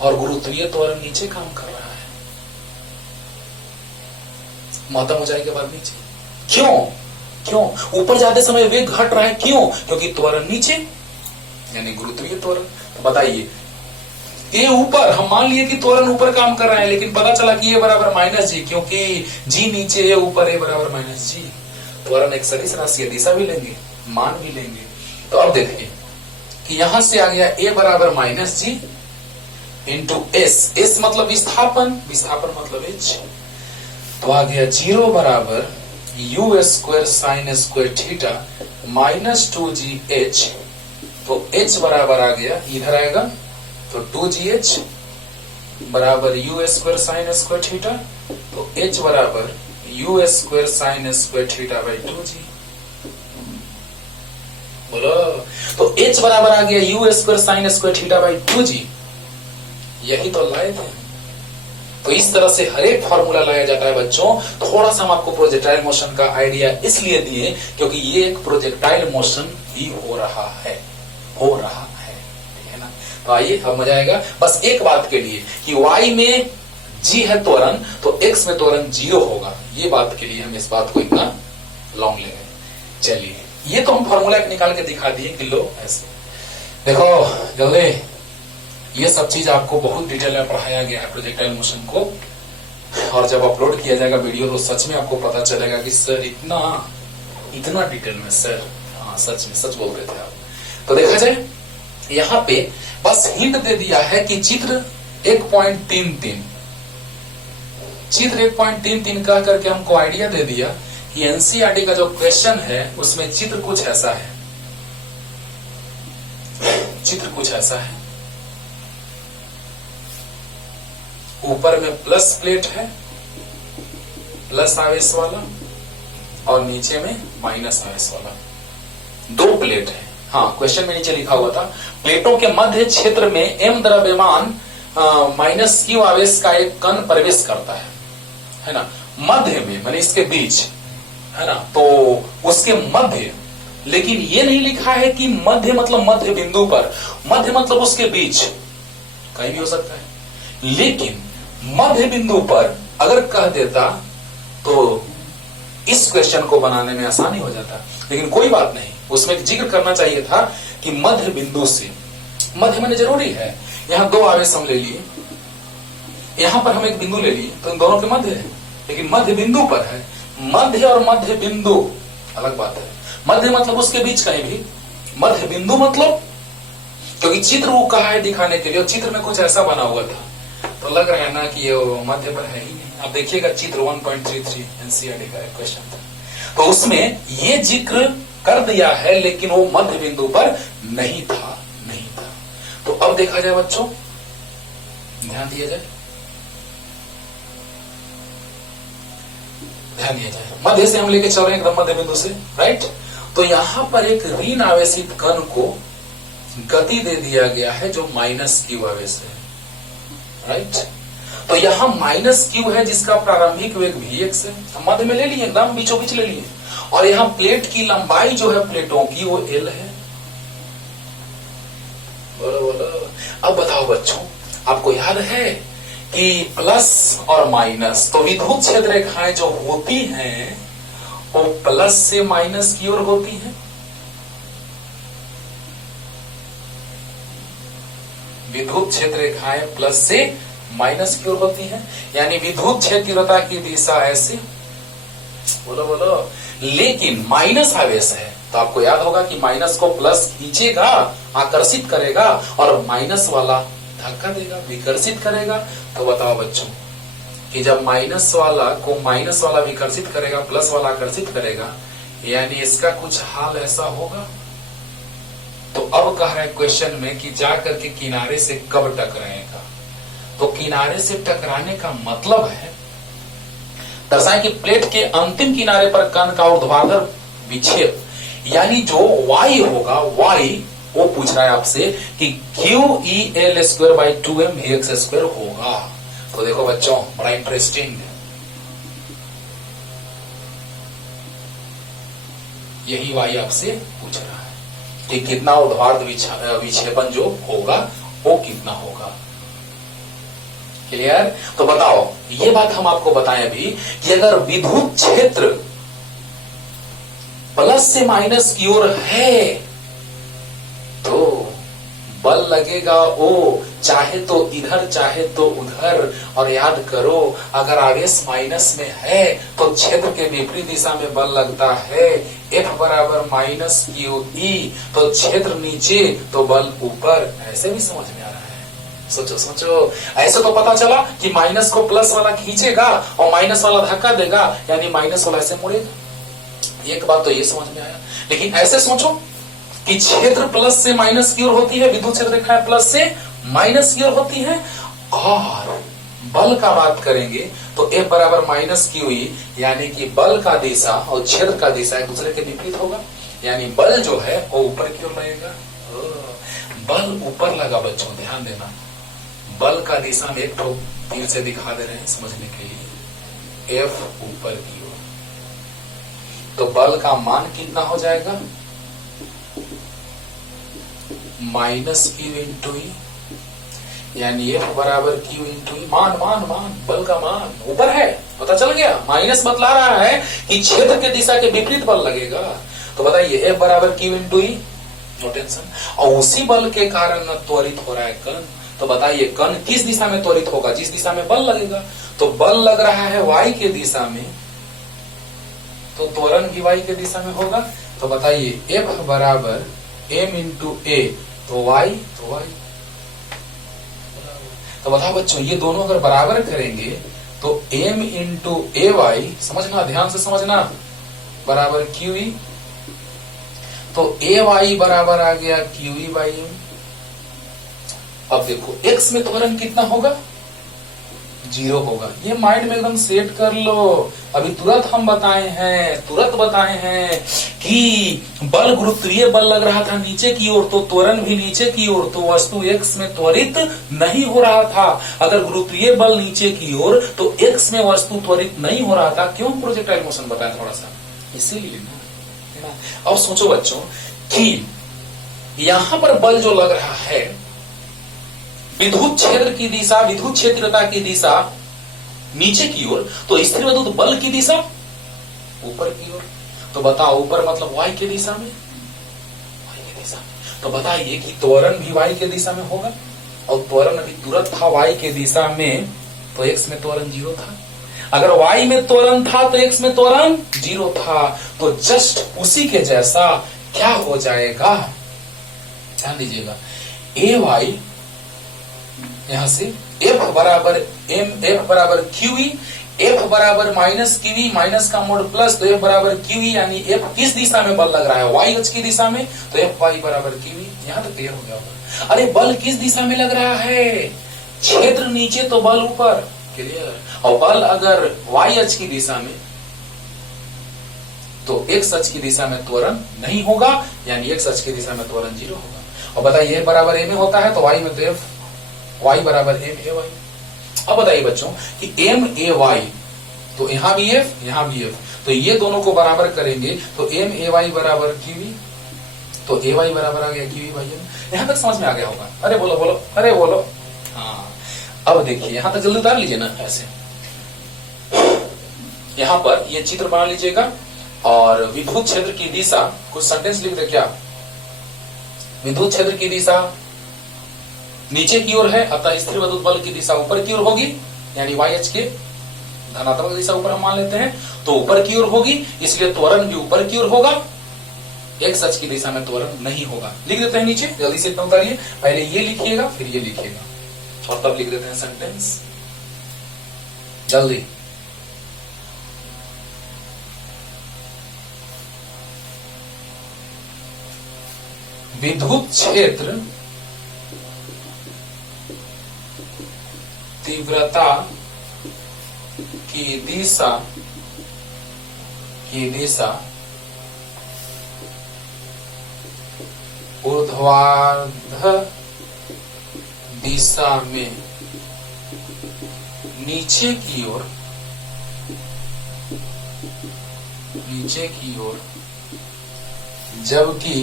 और गुरुत्वीय त्वरण नीचे काम कर रहा है, महत्तम ऊंचाई के बाद नीचे। क्यों? क्यों ऊपर जाते समय वेग घट रहा है? क्यों? क्योंकि त्वरण नीचे, यानी गुरुत्वीय त्वरण। तो बताइए ये ऊपर, हम मान लिए कि त्वरण ऊपर काम कर रहा है, लेकिन पता चला कि ये बराबर माइनस जी, क्योंकि जी नीचे ये ऊपर, ये बराबर माइनस जी। त्वरण एक सदिश राशि है, दिशा भी लेंगे, मान भी लेंगे। तो अब देखिए कि यहां से आ गया ए बराबर माइनस जी इंटू एस। एस मतलब विस्थापन, विस्थापन मतलब एच। तो आ गया 0 बराबर u square sine square theta minus 2gh। तो h बराबर आ गया, इधर आएगा तो 2gh बराबर u square sine square theta, तो h बराबर you square sine square theta by 2 जी। बोलो, तो h बराबर आ गया you square sine square theta by 2 जी। यही तो लाए थे। तो इस तरह से हर एक फॉर्मूला लाया जाता है बच्चों। थोड़ा सा हम आपको प्रोजेक्टाइल मोशन का आइडिया इसलिए दिए क्योंकि ये एक प्रोजेक्टाइल मोशन ही हो रहा है, ठीक है ना। तो आइए अब मजा आएगा। बस एक बात के लिए कि y में g है त्वरण, तो x में त्वरण 0 होगा। ये बात के लिए हम इस बात को इतना लॉन्ग ले गए। चलिए, ये तो हम फॉर्मूला निकाल के दिखा दिए कि लो ऐसे देखो जल्दी। ये सब चीज आपको बहुत डिटेल में पढ़ाया गया है प्रोजेक्टाइल मोशन को, और जब अपलोड किया जाएगा वीडियो तो सच में आपको पता चलेगा कि सर इतना डिटेल में सर, हाँ सच में सच बोल रहे थे आप। तो देखा जाए यहाँ पे बस हिंट दे दिया है कि चित्र 1.33 कह करके हमको आइडिया दे दिया कि एनसीईआरटी का जो क्वेश्चन है उसमें चित्र कुछ ऐसा है, ऊपर में प्लस प्लेट है, प्लस आवेश वाला, और नीचे में माइनस आवेश वाला, 2 प्लेट है। हाँ, क्वेश्चन में नीचे लिखा हुआ था प्लेटों के मध्य क्षेत्र में m द्रव्यमान माइनस क्यू आवेश का एक कण प्रवेश करता है ना, मध्य में माने इसके बीच, है ना। तो उसके मध्य, लेकिन ये नहीं लिखा है कि मध्य मतलब मध्य बिंदु पर, मध्य मतलब उसके बीच, कहीं भी हो सकता है। लेकिन मध्य बिंदु पर अगर कह देता तो इस क्वेश्चन को बनाने में आसानी हो जाता, लेकिन कोई बात नहीं, उसमें जिक्र करना चाहिए था कि मध्य बिंदु से, मध्य में जरूरी है। यहाँ 2 आवेश हम ले लिए, यहाँ पर हम एक बिंदु ले लिए, तो इन दोनों के मध्य है, लेकिन मध्य बिंदु पर है। मध्य और मध्य बिंदु अलग बात है। मध्य मतलब उसके बीच कहीं भी, मध्य बिंदु मतलब, क्योंकि चित्र वो कहा है दिखाने के लिए, और चित्र में कुछ ऐसा बना हुआ था तो लग रहा है ना कि ये मध्य पर है ही नहीं। अब देखिएगा चित्र 1.33 एनसीईआरटी का क्वेश्चन था, तो उसमें ये जिक्र कर दिया है, लेकिन वो मध्य बिंदु पर नहीं था। तो अब देखा जाए बच्चों, ध्यान दिया जाए, मध्य से हम लेके चल रहे हैं एकदम मध्य बिंदु से, राइट। तो यहां पर एक ऋण आवेशित कण को गति दे दिया गया है जो माइनस क्यू आवेश है, राइट। तो यहां माइनस क्यू है जिसका प्रारंभिक वेग vx है, हम मध्य में ले लिए, एकदम बीचों बीच ले लिए, और यहां प्लेट की लंबाई जो है प्लेटों की वो l है। बोलो। अब बताओ बच्चों, आपको याद है कि प्लस और माइनस, तो विद्युत क्षेत्र रेखाएं जो होती हैं वो प्लस से माइनस की ओर होती हैं। विद्युत क्षेत्र रेखाएं प्लस से माइनस की ओर होती हैं, यानी विद्युत क्षेत्रता की दिशा ऐसे। बोलो। लेकिन माइनस आवेश है, तो आपको याद होगा कि माइनस को प्लस खींचेगा, आकर्षित करेगा, और माइनस वाला धक्का देगा, विकर्षित करेगा। तो बताओ बच्चों कि जब माइनस वाला को माइनस वाला विकर्षित करेगा, प्लस वाला आकर्षित करेगा, यानी इसका कुछ हाल ऐसा होगा। तो अब कह रहा है क्वेश्चन में कि जाकर के किनारे से कब टकराएगा। तो किनारे से टकराने का मतलब है, दर्शाएं कि प्लेट के अंतिम किनारे पर कण का ऊर्ध्वाधर विक्षेप, यानी जो y होगा, y वो पूछ रहा है आपसे कि QEL square by 2m vx square होगा। तो देखो बच्चों, बड़ा इंटरेस्टिंग, यही y आपसे पूछ रहा है कि कितना ऊर्ध्वाधर विक्षेपण जो होगा वो कितना होगा। क्लियर। तो बताओ, ये बात हम आपको बताएं भी कि अगर विद्युत क्षेत्र प्लस से माइनस की ओर है तो बल लगेगा ओ, चाहे तो इधर चाहे तो उधर। और याद करो, अगर आवेश माइनस में है तो क्षेत्र के विपरीत दिशा में बल लगता है। F बराबर माइनस क्यू ई, तो क्षेत्र नीचे तो बल ऊपर। ऐसे भी समझ में आ रहा है? सोचो। ऐसे तो पता चला कि माइनस को प्लस वाला खींचेगा और माइनस वाला धक्का देगा, यानी माइनस वाला ऐसे मुड़ेगा। एक बात तो ये समझ में आया। लेकिन ऐसे सोचो कि क्षेत्र प्लस से माइनस की ओर होती है, विद्युत क्षेत्र रेखाएं प्लस से माइनस की ओर होती है, और बल का बात करेंगे तो F बराबर माइनस QE, यानी कि बल का दिशा और क्षेत्र का दिशा एक दूसरे के विपरीत होगा, यानी बल जो है वो ऊपर की ओर लगेगा। बल ऊपर लगा बच्चों, ध्यान देना, बल का दिशा में एक तो तीर से दिखा दे रहे हैं समझने के लिए, F ऊपर की ओर, तो बल का मान कितना हो जाएगा, माइनस Q इंटू ई, यानी F बराबर Q इंटू ई, मान मान मान बल का मान ऊपर है, पता चल गया। माइनस बतला रहा है कि क्षेत्र के दिशा के विपरीत बल लगेगा, तो बताइए F बराबर Q इंटू ई, नो टेंशन। और उसी बल के कारण त्वरित हो रहा है कण, तो बताइए कण किस दिशा में त्वरित होगा, जिस दिशा में बल लगेगा। तो बल लग रहा है y के दिशा में, तो त्वरण भी y के दिशा में होगा। तो बताइए F बराबर m इंटू ए, तो y, तो बताओ बच्चों ये दोनों अगर बराबर करेंगे तो m इंटू ए वाई, समझना ध्यान से समझना, बराबर QE, तो ए वाई बराबर आ गया QE बाई एम। अब देखो x में त्वरण कितना होगा, 0 होगा। ये माइंड में एकदम सेट कर लो, अभी तुरंत हम बताए हैं कि बल गुरुत्वीय बल लग रहा था नीचे की ओर, तो त्वरण भी नीचे की ओर, तो वस्तु x में त्वरित नहीं हो रहा था। अगर गुरुत्वीय बल नीचे की ओर तो x में वस्तु त्वरित नहीं हो रहा था। क्यों प्रोजेक्टाइल मोशन बताया थोड़ा सा, इसीलिए ना। अब सोचो बच्चों कि यहां पर बल जो लग रहा है, विद्युत क्षेत्र की दिशा, विद्युत क्षेत्रता की दिशा नीचे की ओर, तो स्थिर विद्युत बल की दिशा ऊपर की ओर। तो बताओ ऊपर मतलब y के दिशा में, तो बताइए कि त्वरण भी y के दिशा में होगा, और त्वरण अभी तुरंत था y के दिशा में, तो x में त्वरण 0 था। अगर y में त्वरण था तो x में त्वरण 0 था, तो जस्ट उसी के जैसा क्या हो जाएगा, ध्यान दीजिएगा, ए वाई यहां से F बराबर F बराबर QE, F बराबर माइनस QE, माइनस का मोड प्लस, तो F बराबर QE, यानी F किस दिशा में बल लग रहा है, y अक्ष की दिशा में, तो F y बराबर QE। यहां तक क्लियर हो गया होगा। अरे बल किस दिशा में लग रहा है, क्षेत्र नीचे तो बल ऊपर, क्लियर। और बल अगर y अक्ष की दिशा में, तो x अक्ष की दिशा में त्वरण नहीं होगा, यानी x अक्ष की दिशा में त्वरण 0 होगा। और बताइए बराबर a में होता है, तो y में तो F y बराबर m a y। अब बताइए बच्चों कि m a y, तो यहां भी f, यहां भी f, तो ये दोनों को बराबर करेंगे तो m a y बराबर QE, तो a y बराबर आ गया QE बाई m। यहां तक समझ में आ गया होगा। अरे बोलो बोलो, अरे बोलो, हाँ। अब देखिए यहां तक जल्दी उतार लीजिए ना, ऐसे यहां पर ये चित्र बना लीजिएगा, और विद्युत क्षेत्र की दिशा, कुछ सेंटेंस लिख दे क्या, विद्युत क्षेत्र की दिशा नीचे की ओर है, अतः स्थिर विद्युत बल की दिशा ऊपर की ओर होगी, यानी y अक्ष के धनात्मक दिशा ऊपर हम मान लेते हैं, तो ऊपर की ओर होगी, इसलिए त्वरण भी ऊपर की ओर होगा, x अक्ष की दिशा में त्वरण नहीं होगा। लिख देते हैं नीचे, जल्दी से इतना उतारिए, पहले ये लिखिएगा फिर ये लिखिएगा, और तब लिख देते हैं सेंटेंस जल्दी। विद्युत क्षेत्र तीव्रता की दिशा ऊर्ध्वाधर दिशा में नीचे की ओर, जबकि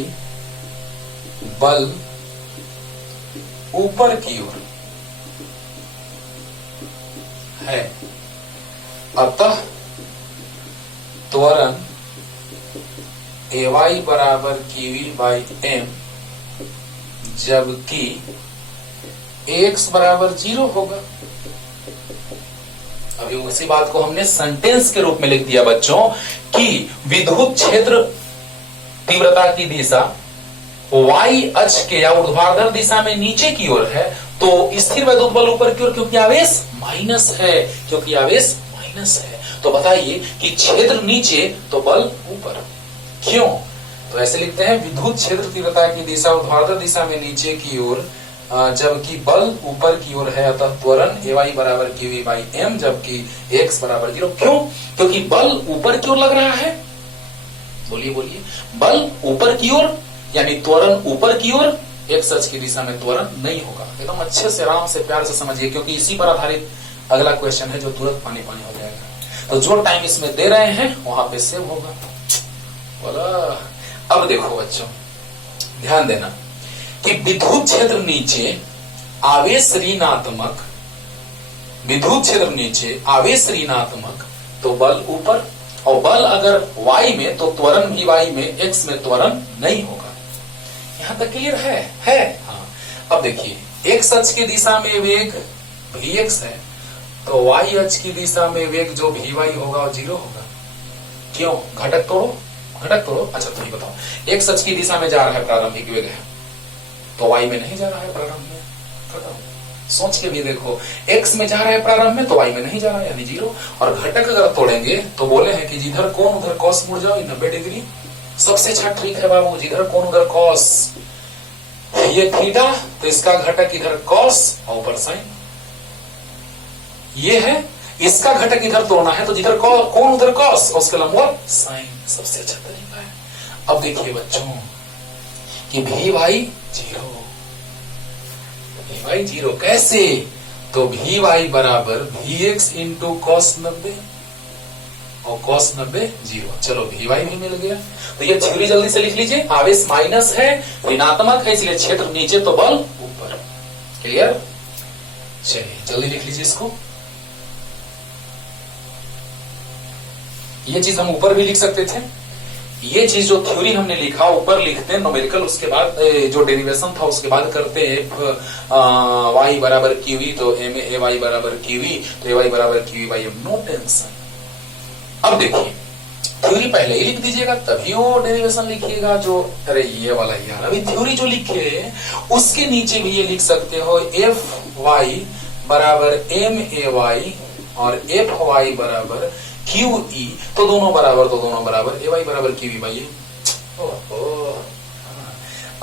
बल ऊपर की ओर है, अतः त्वरण ay बराबर QE बाई m, जबकि x बराबर 0 होगा। अभी उसी बात को हमने सेंटेंस के रूप में लिख दिया बच्चों कि विद्युत क्षेत्र तीव्रता की दिशा y अक्ष के या ऊर्ध्वाधर दिशा में नीचे की ओर है, तो स्थिर विद्युत बल ऊपर की ओर, क्योंकि आवेश माइनस है, तो बताइए कि क्षेत्र नीचे तो बल ऊपर, क्यों, तो ऐसे लिखते हैं विद्युत क्षेत्र तीव्रता की दिशा ऊर्ध्वाधर दिशा में नीचे की ओर, जबकि बल ऊपर की ओर है, अतः त्वरण Ay बराबर QV बाई m, जबकि x बराबर 0। क्यों? क्योंकि बल ऊपर की ओर लग रहा है। बोलिए बोलिए, बल ऊपर की ओर यानी त्वरण ऊपर की ओर, x अक्ष की दिशा में त्वरण नहीं होगा। एकदम अच्छे से आराम से प्यार से समझिए, क्योंकि इसी पर आधारित अगला क्वेश्चन है जो तुरंत पानी पानी हो जाएगा। तो जो टाइम इसमें दे रहे हैं वहां पे सेव होगा। बोला अब देखो बच्चों, ध्यान देना कि विद्युत क्षेत्र नीचे आवेश ऋणात्मक, विद्युत क्षेत्र नीचे आवेश ऋणात्मक तो बल ऊपर, और बल अगर y में तो त्वरण भी y में, x में त्वरण नहीं होगा। यहां तक क्लियर है? हाँ। अब देखिए x अक्ष की दिशा में वेग vx है, तो y अक्ष की दिशा में वेग जो vy होगा वो 0 होगा। क्यों? घटक तोड़ो, घटक तोड़ो। अच्छा तो ये बताओ, x अक्ष की दिशा में जा रहा है प्रारंभिक वेग है, तो y में नहीं जा रहा है प्रारंभ में। बताओ, सोच के भी देखो, x में जा रहा है प्रारंभ में तो y में नहीं जा रहा है यानी 0। और घटक अगर तोड़ेंगे तो बोले हैं कि जिधर कोण उधर कॉस मुड़ जाओ, 90 डिग्री सबसे अच्छा ट्रिक है बाबू। जिधर कोण उधर कॉस, ये थीटा तो इसका घटक इधर कॉस और ऊपर साइन, ये है। इसका घटक इधर तोड़ना है तो जिधर कोण उधर कॉस और उसके लंबवत साइन, सबसे अच्छा तरीका है। अब देखिए बच्चों कि भी भाई 0 कैसे? तो भी वाई बराबर Vx इंटू कॉस 90 और कॉस 90 0। चलो भी वाई भी मिल गया। तो ये थ्योरी जल्दी से लिख लीजिए। आवेश माइनस है, ऋणात्मक है, इसलिए क्षेत्र नीचे तो बल ऊपर। क्लियर? चलिए जल्दी लिख लीजिए इसको। ये चीज हम ऊपर भी लिख सकते थे। ये चीज जो थ्योरी हमने लिखा ऊपर लिखते हैं न्यूमेरिकल, उसके बाद जो डेरिवेशन था उसके बाद करते हैं y बराबर QV तो Ay बराबर QV तो Ay बराबर QV by m, no tension. अब देखिए थ्योरी पहले ही लिख दीजिएगा तभी वो डेरिवेशन लिखिएगा जो, अरे ये वाला यार, अभी थ्योरी जो लिखे उसके नीचे भी ये लिख सकते हो Fy बराबर MAy और Fy बराबर QE, तो दोनों बराबर Ay बराबर QE बाई ए।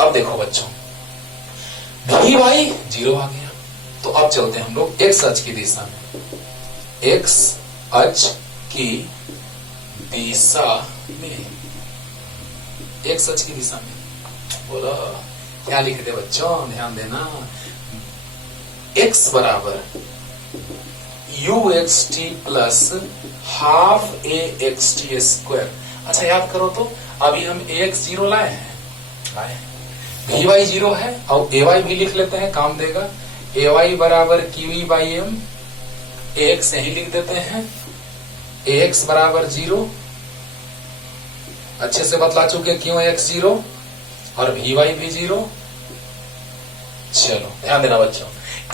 अब देखो बच्चों Vy 0 आ गया। तो अब चलते हैं हम लोग x अक्ष की दिशा में, x अक्ष की दिशा में, x अक्ष की दिशा में बोला क्या लिखते बच्चों, ध्यान देना। x बराबर uxt plus half axt square. अच्छा याद करो तो अभी हम ax 0 लाए हैं, Vy 0 है और Ay भी लिख लेते हैं, काम देगा। Ay बराबर QE बाई m, ax यही लिख देते हैं, ax बराबर 0। अच्छे से बतला चुके क्यों x 0 और Vy भी 0। चलो ध्यान देना बच्चों,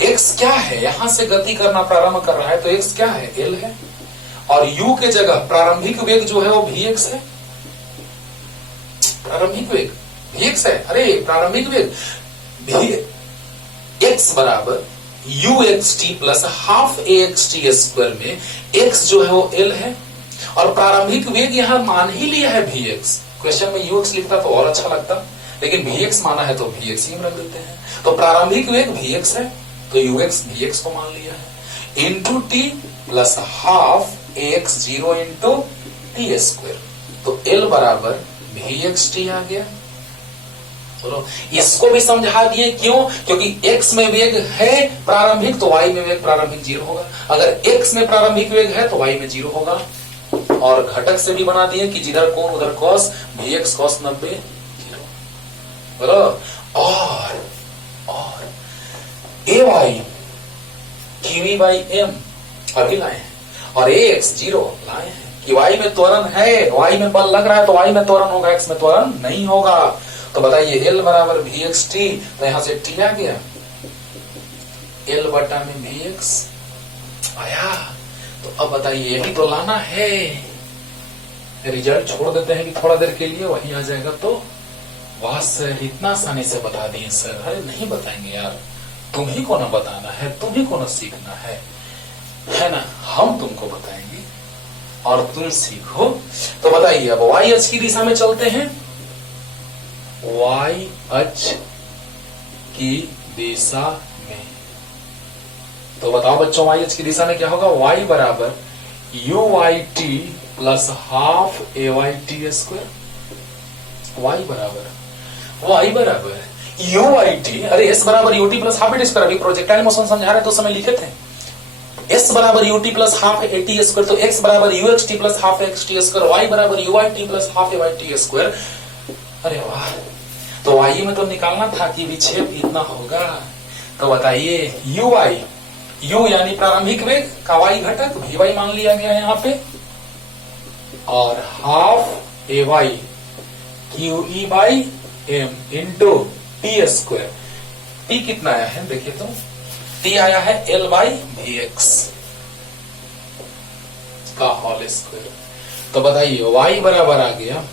x क्या है, यहां से गति करना प्रारंभ कर रहा है तो x क्या है, l है। और u के जगह प्रारंभिक वेग जो है वो vx है। प्रारंभिक वेग vx है, अरे प्रारंभिक वेग x बराबर uxt plus half axt square में x जो है वो l है और प्रारंभिक वेग यहां मान ही लिया है vx। क्वेश्चन में ux लिखता तो और अच्छा लगता, लेकिन vx माना है तो vx ही रख देते हैं। तो प्रारंभिक वेग vx है तो ux vx को मान लिया है, into t plus half ax 0 into T square, तो l बराबर vxt आ गया। चलो इसको भी समझा दिए, क्यों? क्योंकि x में वेग है प्रारंभिक तो y में वेग प्रारंभिक 0 होगा, अगर x में प्रारंभिक वेग है तो y में 0 होगा। और घटक से भी बना दिए कि जिधर कोण उधर cos, vx cos 90 0। और ay QE बाई m अभी लाए हैं और ax 0 लाए हैं कि y में त्वरण है, y में बल लग रहा है तो y में त्वरण होगा, x में त्वरण नहीं होगा। तो बताइए l बराबर vxt, तो यहां से t आ गया, l बटा में vx आया। तो अब बताइए यही तो लाना है, रिजल्ट छोड़ देते हैं कि थोड़ा देर के लिए, वही आ जाएगा। तो वाह सर इतना आसानी से बता दिए सर। अरे नहीं बताएंगे यार, तुम ही को ना बताना है, तुम ही को ना सीखना है ना, हम तुमको बताएंगे और तुम सीखो। तो बताइए अब y अक्ष की दिशा में चलते हैं, y अक्ष की दिशा में। तो बताओ बच्चों y अक्ष की दिशा में क्या होगा, y बराबर UYT plus half AYT square. y बराबर UYT, अरे s बराबर UT plus half AT square. अभी प्रोजेक्टाइल मोशन समझा रहे तो समय लिखे थे s बराबर UT plus half AT square, तो x बराबर UXT plus half XT square, y बराबर UYT plus half AYT square. अरे वाह, तो y में तो निकालना था कि विक्षेप इतना होगा। तो बताइए UY, U यानी प्रारंभिक वेग का y घटक Vy मान लिया गया यहाँ पे, और half AY QE by M into T square. T कितना आया है देखिए, तो T आया है L बाई VX का होल स्क्वायर। तो बताइए y बराबर आ गया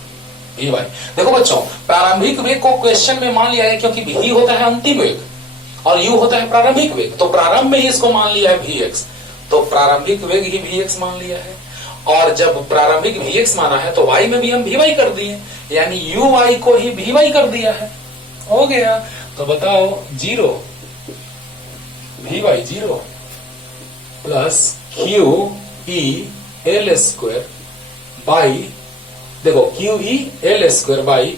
Vy। देखो बच्चों, प्रारंभिक वेग को क्वेश्चन में मान लिया है क्योंकि V होता है अंतिम वेग और U होता है प्रारंभिक वेग, तो प्रारंभ में ही इसको मान लिया है Vx, तो प्रारंभिक वेग ही Vx मान लिया है। और जब प्रारंभिक Vx माना है तो y में भी हम Vy कर दिए, यानी Uy को ही Vy कर दिया है, हो गया। तो बताओ 0 Vy 0 plus QE L square by, देखो QE L square by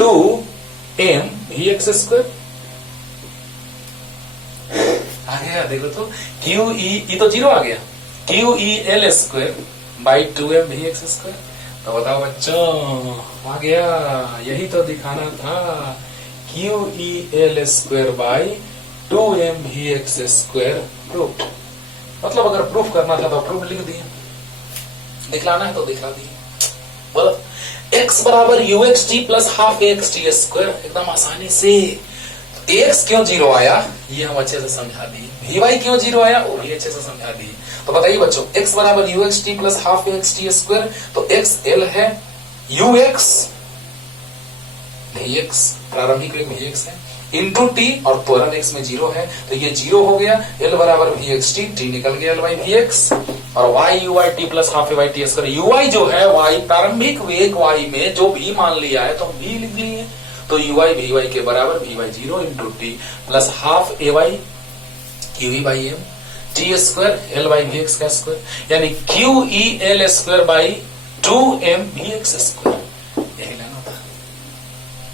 2M Vx square आ गया। देखो तो QE तो 0 आ गया, QE L square by 2M Vx square. तो बताओ बच्चों, आ गया, यही तो दिखाना था, QE L square by 2M Vx square proof. मतलब अगर प्रूफ करना था तो प्रूफ लिख दिए, दिखलाना है तो दिखला दिए। बोलो x बराबर UXT plus half AXT square, एकदम आसानी से। x क्यों 0 आया ये हम अच्छे से समझा दिए, Vy क्यों 0 आया वो भी अच्छे से समझा दिए। तो बताइए बच्चों, x बराबर UXT plus half AXT square, तो x L है, UX Vx प्रारंभिक वेग Vx है, इंटू T और त्वरण x में 0 है, तो ये 0 हो गया। L बराबर VXT, T निकल गया L बाई Vx, और y UYT plus half AYT square. UY जो है y प्रारंभिक वेग y में जो भी मान लिया है तो हम भी लिख लिए, तो UY Vy के बराबर Vy 0 into T plus half AY QE by M T square L by Vx का स्क्वायर, यानी QE L square by 2M Vx square, यही लेना था।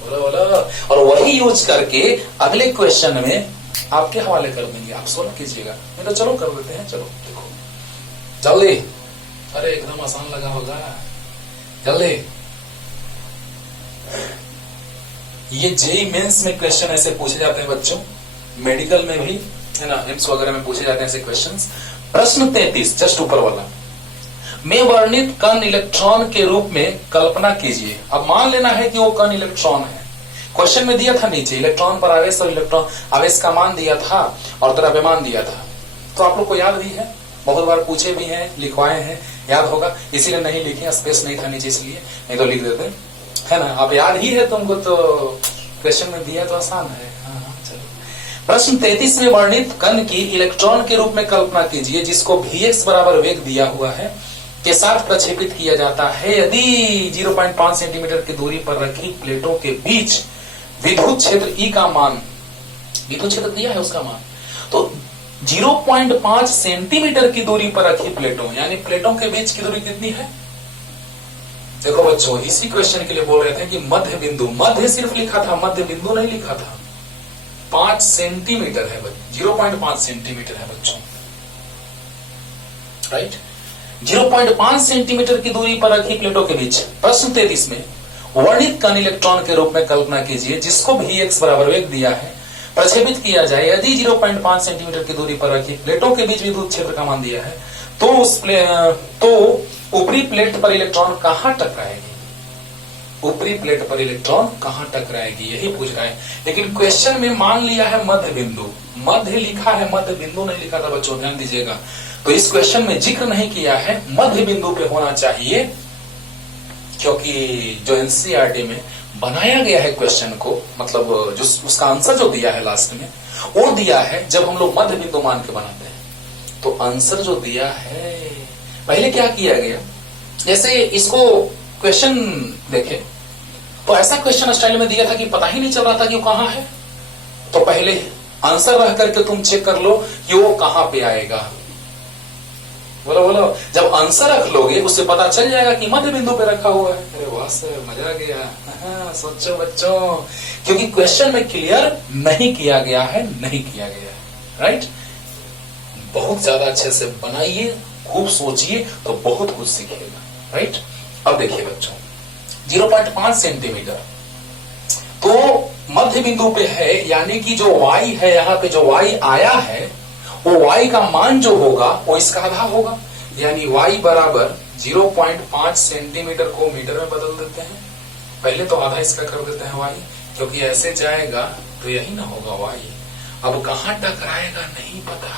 बोलो बोलो, और वही यूज करके अगले क्वेश्चन में आपके हवाले कर देंगे, आप सोल्व कीजिएगा, नहीं तो चलो कर देते हैं। चलो देखो जल्दी, अरे एकदम आसान लगा होगा, जल्दी। ये जेई मेंस में क्वेश्चन ऐसे पूछे जाते हैं बच्चों, मेडिकल में भी है ना, एम्स वगैरह में पूछे जाते हैं ऐसे क्वेश्चंस। प्रश्न 33 जस्ट ऊपर वाला, में वर्णित कण इलेक्ट्रॉन के रूप में कल्पना कीजिए। अब मान लेना है कि वो कण इलेक्ट्रॉन है, क्वेश्चन में दिया था नीचे इलेक्ट्रॉन पर आवेश और इलेक्ट्रॉन आवेश का मान दिया था और द्रव्यमान दिया था, तो आप लोग को याद भी है, बहुत बार पूछे भी हैं, लिखवाए हैं, याद होगा, इसीलिए नहीं लिखे, स्पेस नहीं था नीचे इसलिए, नहीं तो लिख देते है ना। आप याद ही है तुमको, तो क्वेश्चन में दिया तो आसान है। हाँ, चलो। प्रश्न 33 में वर्णित कण की इलेक्ट्रॉन के रूप में कल्पना कीजिए जिसको Vx बराबर वेग दिया हुआ है के साथ प्रक्षेपित किया जाता है यदि 0.5 सेंटीमीटर की दूरी पर रखी प्लेटों के बीच विद्युत क्षेत्र E का मान, विद्युत क्षेत्र दिया है उसका मान, तो 0.5 सेंटीमीटर की दूरी पर रखी प्लेटों, यानी प्लेटों के बीच की दूरी कितनी है। देखो बच्चों, इसी क्वेश्चन के लिए बोल रहे थे कि मध्य बिंदु, मध्य सिर्फ लिखा था, मध्य बिंदु नहीं लिखा था। 5 सेंटीमीटर है, 0.5 सेंटीमीटर है बच्चों, राइट। 0.5 सेंटीमीटर की दूरी पर रखी प्लेटों के बीच। प्रश्न 33 में वर्णित कण इलेक्ट्रॉन के रूप में कल्पना कीजिए जिसको Vx बराबर वेग दिया है, प्रक्षेपित किया जाए यदि 0.5 सेंटीमीटर की दूरी पर रखी प्लेटों के बीच विद्युत क्षेत्र का मान दिया है, तो ऊपरी प्लेट पर इलेक्ट्रॉन कहां टकराएगी, ऊपरी प्लेट पर इलेक्ट्रॉन कहां टकराएगी, यही पूछ रहा है। लेकिन क्वेश्चन में मान लिया है मध्य बिंदु, मध्य लिखा है, मध्य बिंदु नहीं लिखा था बच्चों, ध्यान दीजिएगा। तो इस क्वेश्चन में जिक्र नहीं किया है, मध्य बिंदु पे होना चाहिए, क्योंकि जो एनसीईआरटी में बनाया गया है क्वेश्चन को, मतलब जो उसका आंसर जो दिया है लास्ट में, वो दिया है जब हम लोग मध्य बिंदु मान के बनाते हैं। तो आंसर जो दिया है, पहले क्या किया गया, जैसे इसको क्वेश्चन देखे तो ऐसा क्वेश्चन स्टाइल में दिया था कि पता ही नहीं चल रहा था कि वो कहां है। तो पहले आंसर रह करके तुम चेक कर लो कि वो कहां पे आएगा। बोलो बोलो, जब आंसर रख लोगे उससे पता चल जाएगा कि मध्य बिंदु पे रखा हुआ है। अरे वाह सर, मजा आ गया। हाँ, सोचो बच्चों, क्योंकि क्वेश्चन में क्लियर नहीं किया गया है, नहीं किया गया है। राइट, बहुत ज्यादा अच्छे से बनाइए, खूब सोचिए तो बहुत कुछ सीखिएगा। राइट, अब देखिए बच्चों, 0.5 सेंटीमीटर तो मध्य बिंदु पे है, यानी कि जो y है, यहाँ पे जो y आया है वो y का मान जो होगा वो इसका आधा होगा, यानी y बराबर 0.5 सेंटीमीटर को मीटर में बदल देते हैं। पहले तो आधा इसका कर देते हैं y, क्योंकि ऐसे जाएगा तो यही ना होगा y। अब कहां टकराएगा नहीं पता,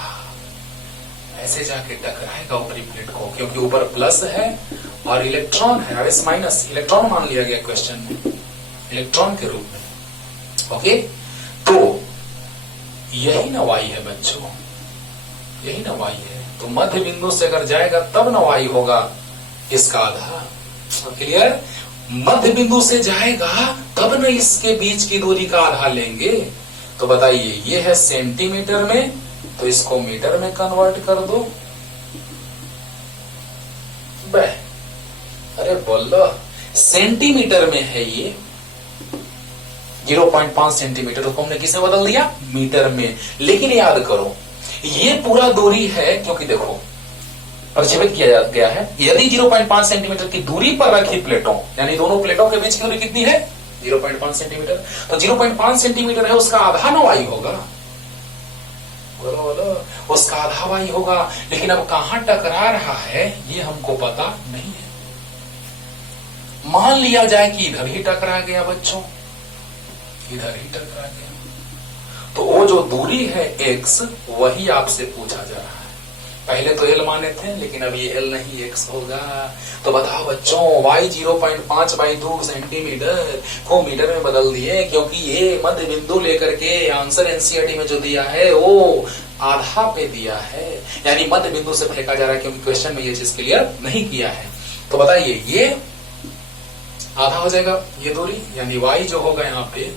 ऐसे जाके टकराएगा ऊपरी प्लेट को, क्योंकि ऊपर प्लस है और इलेक्ट्रॉन है, अब इस माइनस इलेक्ट्रॉन मान लिया गया क्वेश्चन में, इलेक्ट्रॉन के रूप में। ओके, तो यही ना y है बच्चों, यही ना y है। तो मध्य बिंदु से अगर जाएगा तब ना y होगा इसका आधा। क्लियर, मध्य बिंदु से जाएगा तब ना इसके बीच की दूरी का आधा लेंगे। तो बताइए, ये है सेंटीमीटर में, तो इसको मीटर में कन्वर्ट कर दो। अरे बोलो, सेंटीमीटर में है ये 0.5 सेंटीमीटर, तो हमने किसे बदल दिया, मीटर में। लेकिन याद करो, ये पूरा दूरी है, क्योंकि देखो प्रक्षेपित किया गया है। यदि 0.5 सेंटीमीटर की दूरी पर रखी प्लेटों, यानी दोनों प्लेटों के बीच की दूरी कितनी है, 0.5 सेंटीमीटर, तो 0.5 सेंटीमीटर है, उसका आधा ना y होगा। बोलो बोलो, उसका आधा y होगा। लेकिन अब कहां टकरा रहा है ये हमको पता नहीं है। मान लिया जाए कि इधर ही टकरा गया बच्चों, इधर ही टकरा गया, तो वो जो दूरी है x, वही आपसे पूछा जा रहा है। पहले तो l माने थे, लेकिन अब ये l नहीं x होगा। तो बताओ बच्चों, y 0.5/2 सेंटीमीटर को मीटर में बदल दिए, क्योंकि ये मध्य बिंदु लेकर के आंसर एनसीईआरटी में जो दिया है वो आधा पे दिया है, यानी मध्य बिंदु से फेंका जा रहा है, क्योंकि क्वेश्चन में ये चीज क्लियर नहीं किया है। तो बताइए, ये आधा हो जाएगा ये दूरी, यानी y जो होगा यहाँ पे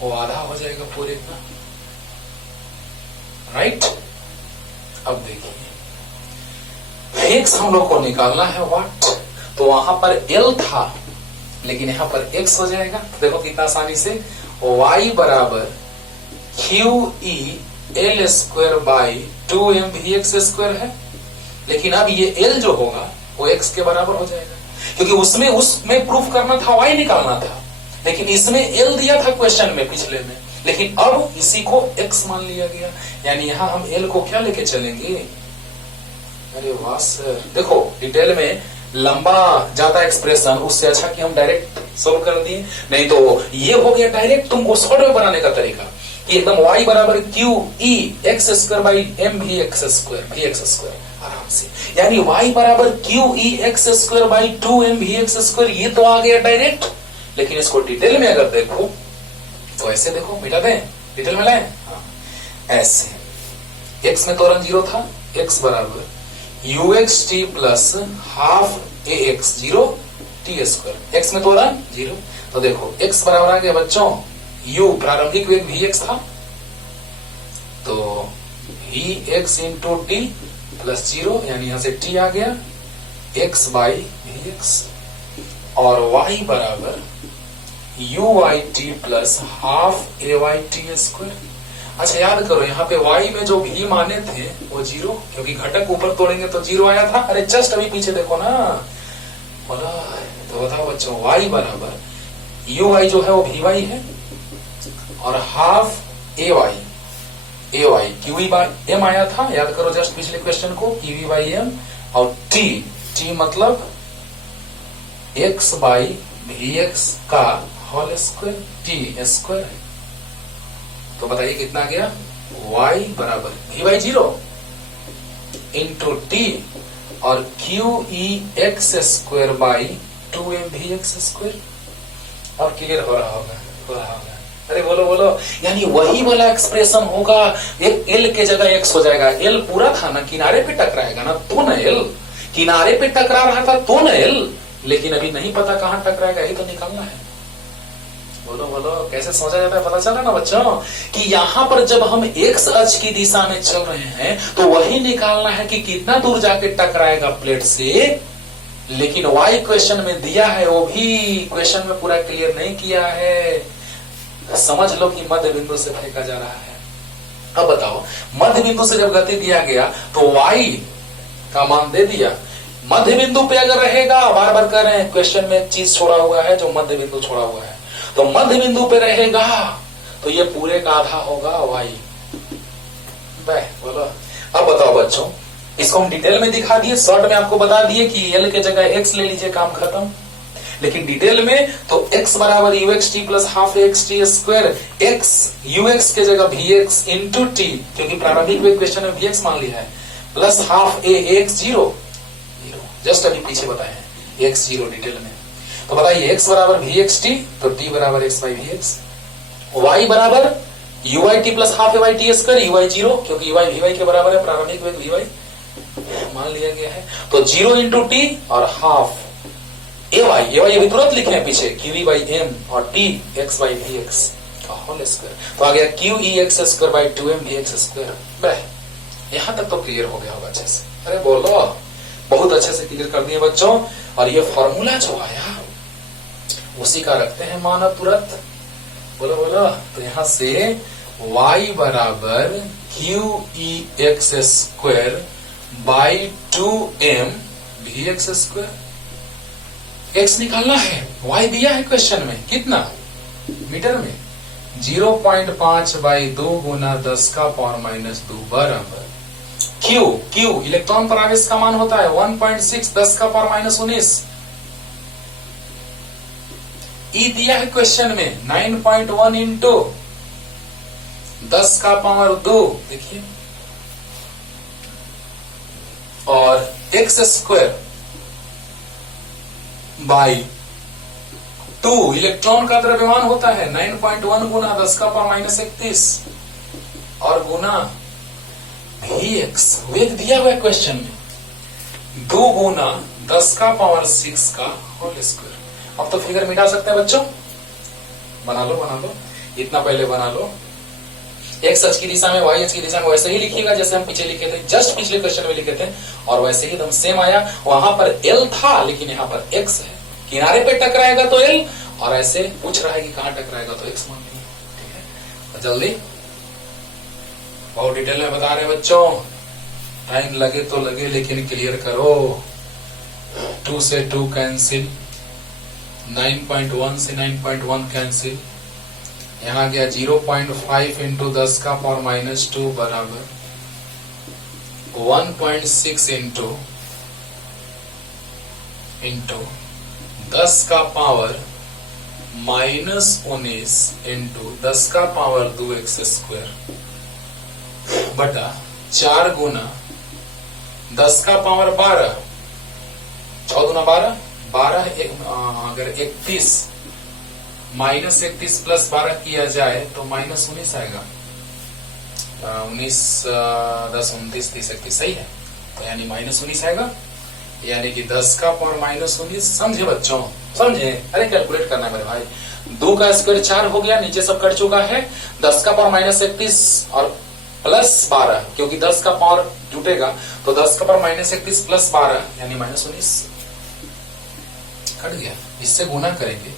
वो आधा हो जाएगा पूरे का। राइट, अब देखिए, x हम लोग को निकालना है वाट, तो वहां पर l था, लेकिन यहां पर x हो जाएगा। देखो कितना आसानी से, y बराबर QEL²/2mvx² है। लेकिन अब ये l जो होगा वो x के बराबर हो जाएगा, क्योंकि उसमें प्रूफ करना था, y निकालना था, लेकिन इसमें l दिया था क्वेश्चन में पिछले में, लेकिन अब इसी को x मान लिया गया, यानी यहां हम l को क्या लेके चलेंगे। अरे वाह सर, देखो डिटेल में लंबा जाता एक्सप्रेशन, उससे अच्छा कि हम डायरेक्ट सोल्व कर दिए। नहीं तो ये हो गया डायरेक्ट तुमको शॉर्ट में बनाने का तरीका, कि एकदम y बराबर QEx²/mvx², आराम से, यानी y बराबर QEx²/2mvx², ये तो आ गया डायरेक्ट। लेकिन इसको डिटेल में अगर देखो तो ऐसे देखो, मिटा दें, डिटेल में लाएं, ऐसे x में तोरण 0 था, x बराबर uxt plus half ax 0 t², x में तोरण 0, तो देखो x बराबर आ गया बच्चों, u प्रारंभिक वेग vx था, तो vx इंटू टी प्लस 0, यानी यहां से t आ गया, x/vx, और y बराबर uyt प्लस हाफ ayt²। अच्छा याद करो, यहाँ पे y में जो भी माने थे वो 0, क्योंकि घटक ऊपर तोड़ेंगे तो 0 आया था। अरे जस्ट अभी पीछे देखो ना, बोला तो बताओ बच्चों, y बराबर uy जो है वो vy है, और हाफ ay qv/m आया था, याद करो जस्ट पिछले क्वेश्चन को, qv/m, और t मतलब x/vx का होल स्क्वायर, t²। तो बताइए कितना गया, y बराबर v/0 इंटू t और QEx²/2mvx²। अब क्लियर हो रहा होगा, अरे बोलो बोलो, यानी वही वाला एक्सप्रेशन होगा, एक l के जगह x हो जाएगा। l पूरा था ना, किनारे पे टकराएगा ना, तो ना l किनारे पे टकरा रहा था, तो ना l, लेकिन अभी नहीं पता कहां टकराएगा, यही तो निकालना है। बोलो बोलो, कैसे सोचा जाता है पता चला ना बच्चों, कि यहाँ पर जब हम एक्स अक्ष की दिशा में चल रहे हैं तो वही निकालना है कि कितना दूर जाके टकराएगा प्लेट से। लेकिन वाई क्वेश्चन में दिया है, वो भी क्वेश्चन में पूरा क्लियर नहीं किया है। समझ लो कि मध्य बिंदु से फेंका जा रहा है। अब बताओ, मध्य बिंदु से जब गति दिया गया तो वाई का मान दे दिया, मध्य बिंदु पे अगर रहेगा, बार बार कह रहे हैं क्वेश्चन में एक चीज छोड़ा हुआ है, जो मध्य बिंदु छोड़ा हुआ है, तो मध्य बिंदु पे रहेगा तो ये पूरे का आधा होगा वाई। बोलो। अब बताओ बच्चों, इसको हम डिटेल में दिखा दिए, शॉर्ट में आपको बता दिए कि एल के जगह एक्स ले लीजिए, काम खत्म। लेकिन डिटेल में तो x बराबर you x T plus half x T square, x you x के जगह वी एक्स इंटू टी, क्योंकि प्रारंभिक क्वेश्चन में वी एक्स मान लिया है, प्लस हाफ ए एक्स जीरो, जस्ट अभी पीछे बताए हैं एक्स जीरो डिटेल में। तो बताइए x बराबर वी एक्स टी, तो t बराबर x by v x, y बराबर u y t plus half a y t square, u y zero, क्योंकि यू वाई वी वाई के बराबर है, प्रारंभिक वेग वी वाई मान लिया गया है। तो जीरो इंटू टी और हाफ ए वाई अभी तुरंत लिखे हैं पीछे, क्यू ई बाई एम और t x by v x का होल स्क्वायर, तो आ गया q e x square by two m v x square. यहां तक तो क्लियर हो गया होगा अच्छे से। अरे बोलो, बहुत अच्छे से क्लियर कर दिए बच्चों। और ये फॉर्मूला जो आया उसी का रखते हैं मान तुरंत। बोलो बोलो, तो यहां से y बराबर q e x square by two m v x square, x निकालना है, y दिया है क्वेश्चन में, कितना मीटर में, 0.5 बाई 2 गुना 10 का पावर माइनस 2 बराबर q इलेक्ट्रॉन पर आवेश का मान होता है 1.6 10 का पावर माइनस 19, e दिया है क्वेश्चन में 9.1 इंटू 10 का पावर 2, देखिए, और एक्स स्क्वायर बाई 2 इलेक्ट्रॉन का द्रव्यमान होता है 9.1 गुना 10 का पावर माइनस 31 और गुना वी एक्स, वेग दिया हुआ है क्वेश्चन में, 2 गुना 10 का पावर 6 का होल स्क्वायर। अब तो फिगर मिटा सकते हैं बच्चों, बना लो, इतना पहले बना लो। एक्स अक्ष की दिशा में, वाई अक्ष की दिशा में वैसे ही लिखिएगा जैसे हम पीछे लिखे थे, जस्ट पिछले क्वेश्चन में लिखे थे, और वैसे ही एकदम सेम आया। वहां पर एल था लेकिन यहाँ पर एक्स है, किनारे पे टकराएगा तो एल, और ऐसे पूछ रहा है कि कहां टकराएगा तो एक्स मान लिया। ठीक है, तो जल्दी बहुत डिटेल में बता रहे बच्चों, टाइम लगे तो लगे लेकिन क्लियर करो। 2 से 2 कैंसिल, 9.1 से 9.1 कैंसिल, यहाँ गया 0.5 इंटू 10 का पावर माइनस 2 बराबर 1.6 इंटू 10 का पावर माइनस 19 इंटू 10 का पावर 2 एक्स स्क्वायर बटा 4 गुना 10 का पावर 12, 4 गुना 12 अगर 31 माइनस 31 प्लस 12 किया जाए तो माइनस 19 आएगा, 19 10 29 30 31 सही है, तो यानी माइनस 19 आएगा, यानी कि 10 का पावर माइनस 19। समझे बच्चों, समझे? अरे कैलकुलेट करना है मेरे भाई, 2 का स्क्वायर 4 हो गया, नीचे सब कट चुका है, 10 का पावर माइनस 31 और प्लस 12, क्योंकि 10 का पावर जुटेगा तो 10 का पावर माइनस 31 प्लस 12 यानी माइनस 19 कट गया। इससे गुना करेंगे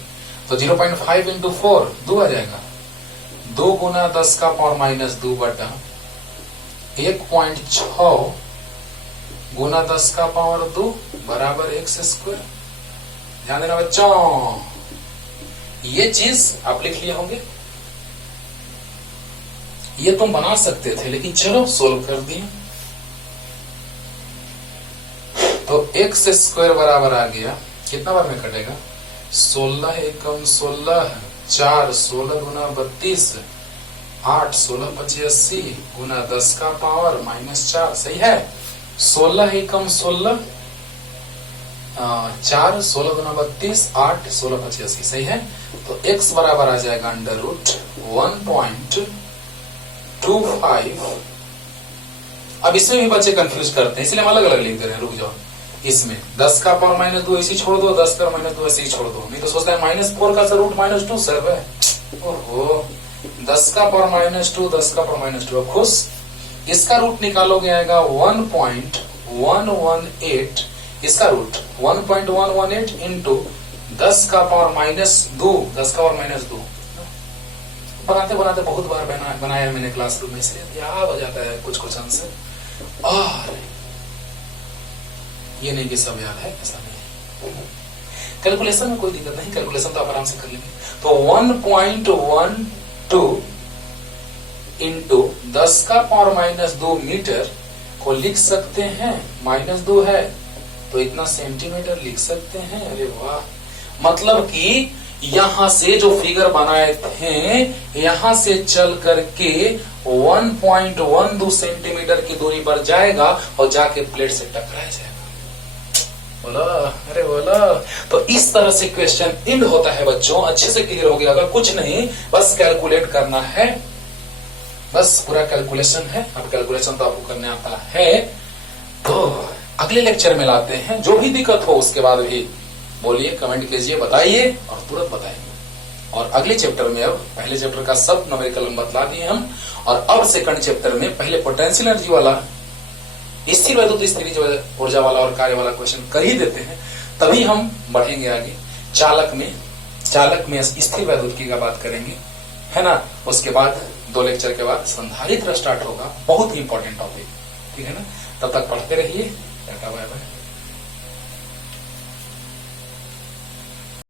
तो 0.5 इंटू 4 2 आ जाएगा, 2 गुना 10 का पावर माइनस 2 बटा 1.6 गुना 10 का पावर 2 बराबर एक्स स्क्वायर। ध्यान देना बच्चों, ये चीज आप लिख लिए होंगे, ये तुम बना सकते थे लेकिन चलो सोल्व कर दिए। तो एक्स स्क्वायर बराबर आ गया, कितना बार में कटेगा, 16 एकम 16, 4 16 गुना 32, 8 16 25 80 गुना 10 का पावर माइनस 4, सही है। 16 एकम 16, 4 16 गुना 32, 8 16 25 80, सही है। तो x बराबर आ जाएगा अंडर रूट 1.25। अब इसमें भी बच्चे कंफ्यूज करते हैं, इसलिए हम अलग अलग लिख दे रहे हैं, रुक जाओ। इसमें 10 का पावर माइनस 2 इसी छोड़ दो, 10 का माइनस 2 ऐसे ही छोड़ दो, नहीं तो सोचता है -4 का रूट -2 सर है। ओहो 10 का पावर -2, 10 का पावर -2। अब खुश, इसका रूट निकालोगे आएगा 1.118, इसका रूट 1.118 इंटू 10 का पावर -2, 10 का पावर -2। बनाते बनाते बहुत बार बनाया मैंने क्लासरूम में, इसलिए याद हो जाता है कुछ क्वेश्चन से। और ये नहीं कि सब याद है, ऐसा नहीं। कैलकुलेशन में कोई दिक्कत नहीं, कैलकुलेशन तो आप आराम से कर लेंगे। तो 1.12 इंटू 10 का पावर -2 मीटर को लिख सकते हैं, -2 है तो इतना सेंटीमीटर लिख सकते हैं। अरे वाह, मतलब कि यहां से जो फिगर बनाए थे, यहां से चल करके 1.12 सेंटीमीटर की दूरी पर जाएगा और जाके प्लेट से टकराया जाएगा। बोला, अरे बोला। तो इस तरह से क्वेश्चन एंड होता है बच्चों। अच्छे से क्लियर हो गया? अगर कुछ नहीं, बस कैलकुलेट करना है, बस पूरा कैलकुलेशन है। अब कैलकुलेशन तो आपको करने आता है। तो अगले लेक्चर में लाते हैं। जो भी दिक्कत हो उसके बाद भी बोलिए, कमेंट कीजिए, बताइए और तुरंत बताएंगे। और अगले चैप्टर में, अब पहले चैप्टर का सब न्यूमेरिकल बतला दिए हम, और अब सेकंड चैप्टर में पहले पोटेंशियल एनर्जी वाला, स्थिर वैद्युत स्थितिज ऊर्जा वाला और कार्य वाला क्वेश्चन कर ही देते हैं, तभी हम बढ़ेंगे आगे। चालक में स्थिर वैद्युतिकी का बात करेंगे, है ना। उसके बाद 2 लेक्चर के बाद संधारित्र स्टार्ट होगा, बहुत ही इंपॉर्टेंट टॉपिक, ठीक है ना। तब तक पढ़ते रहिए। Tata bye bye.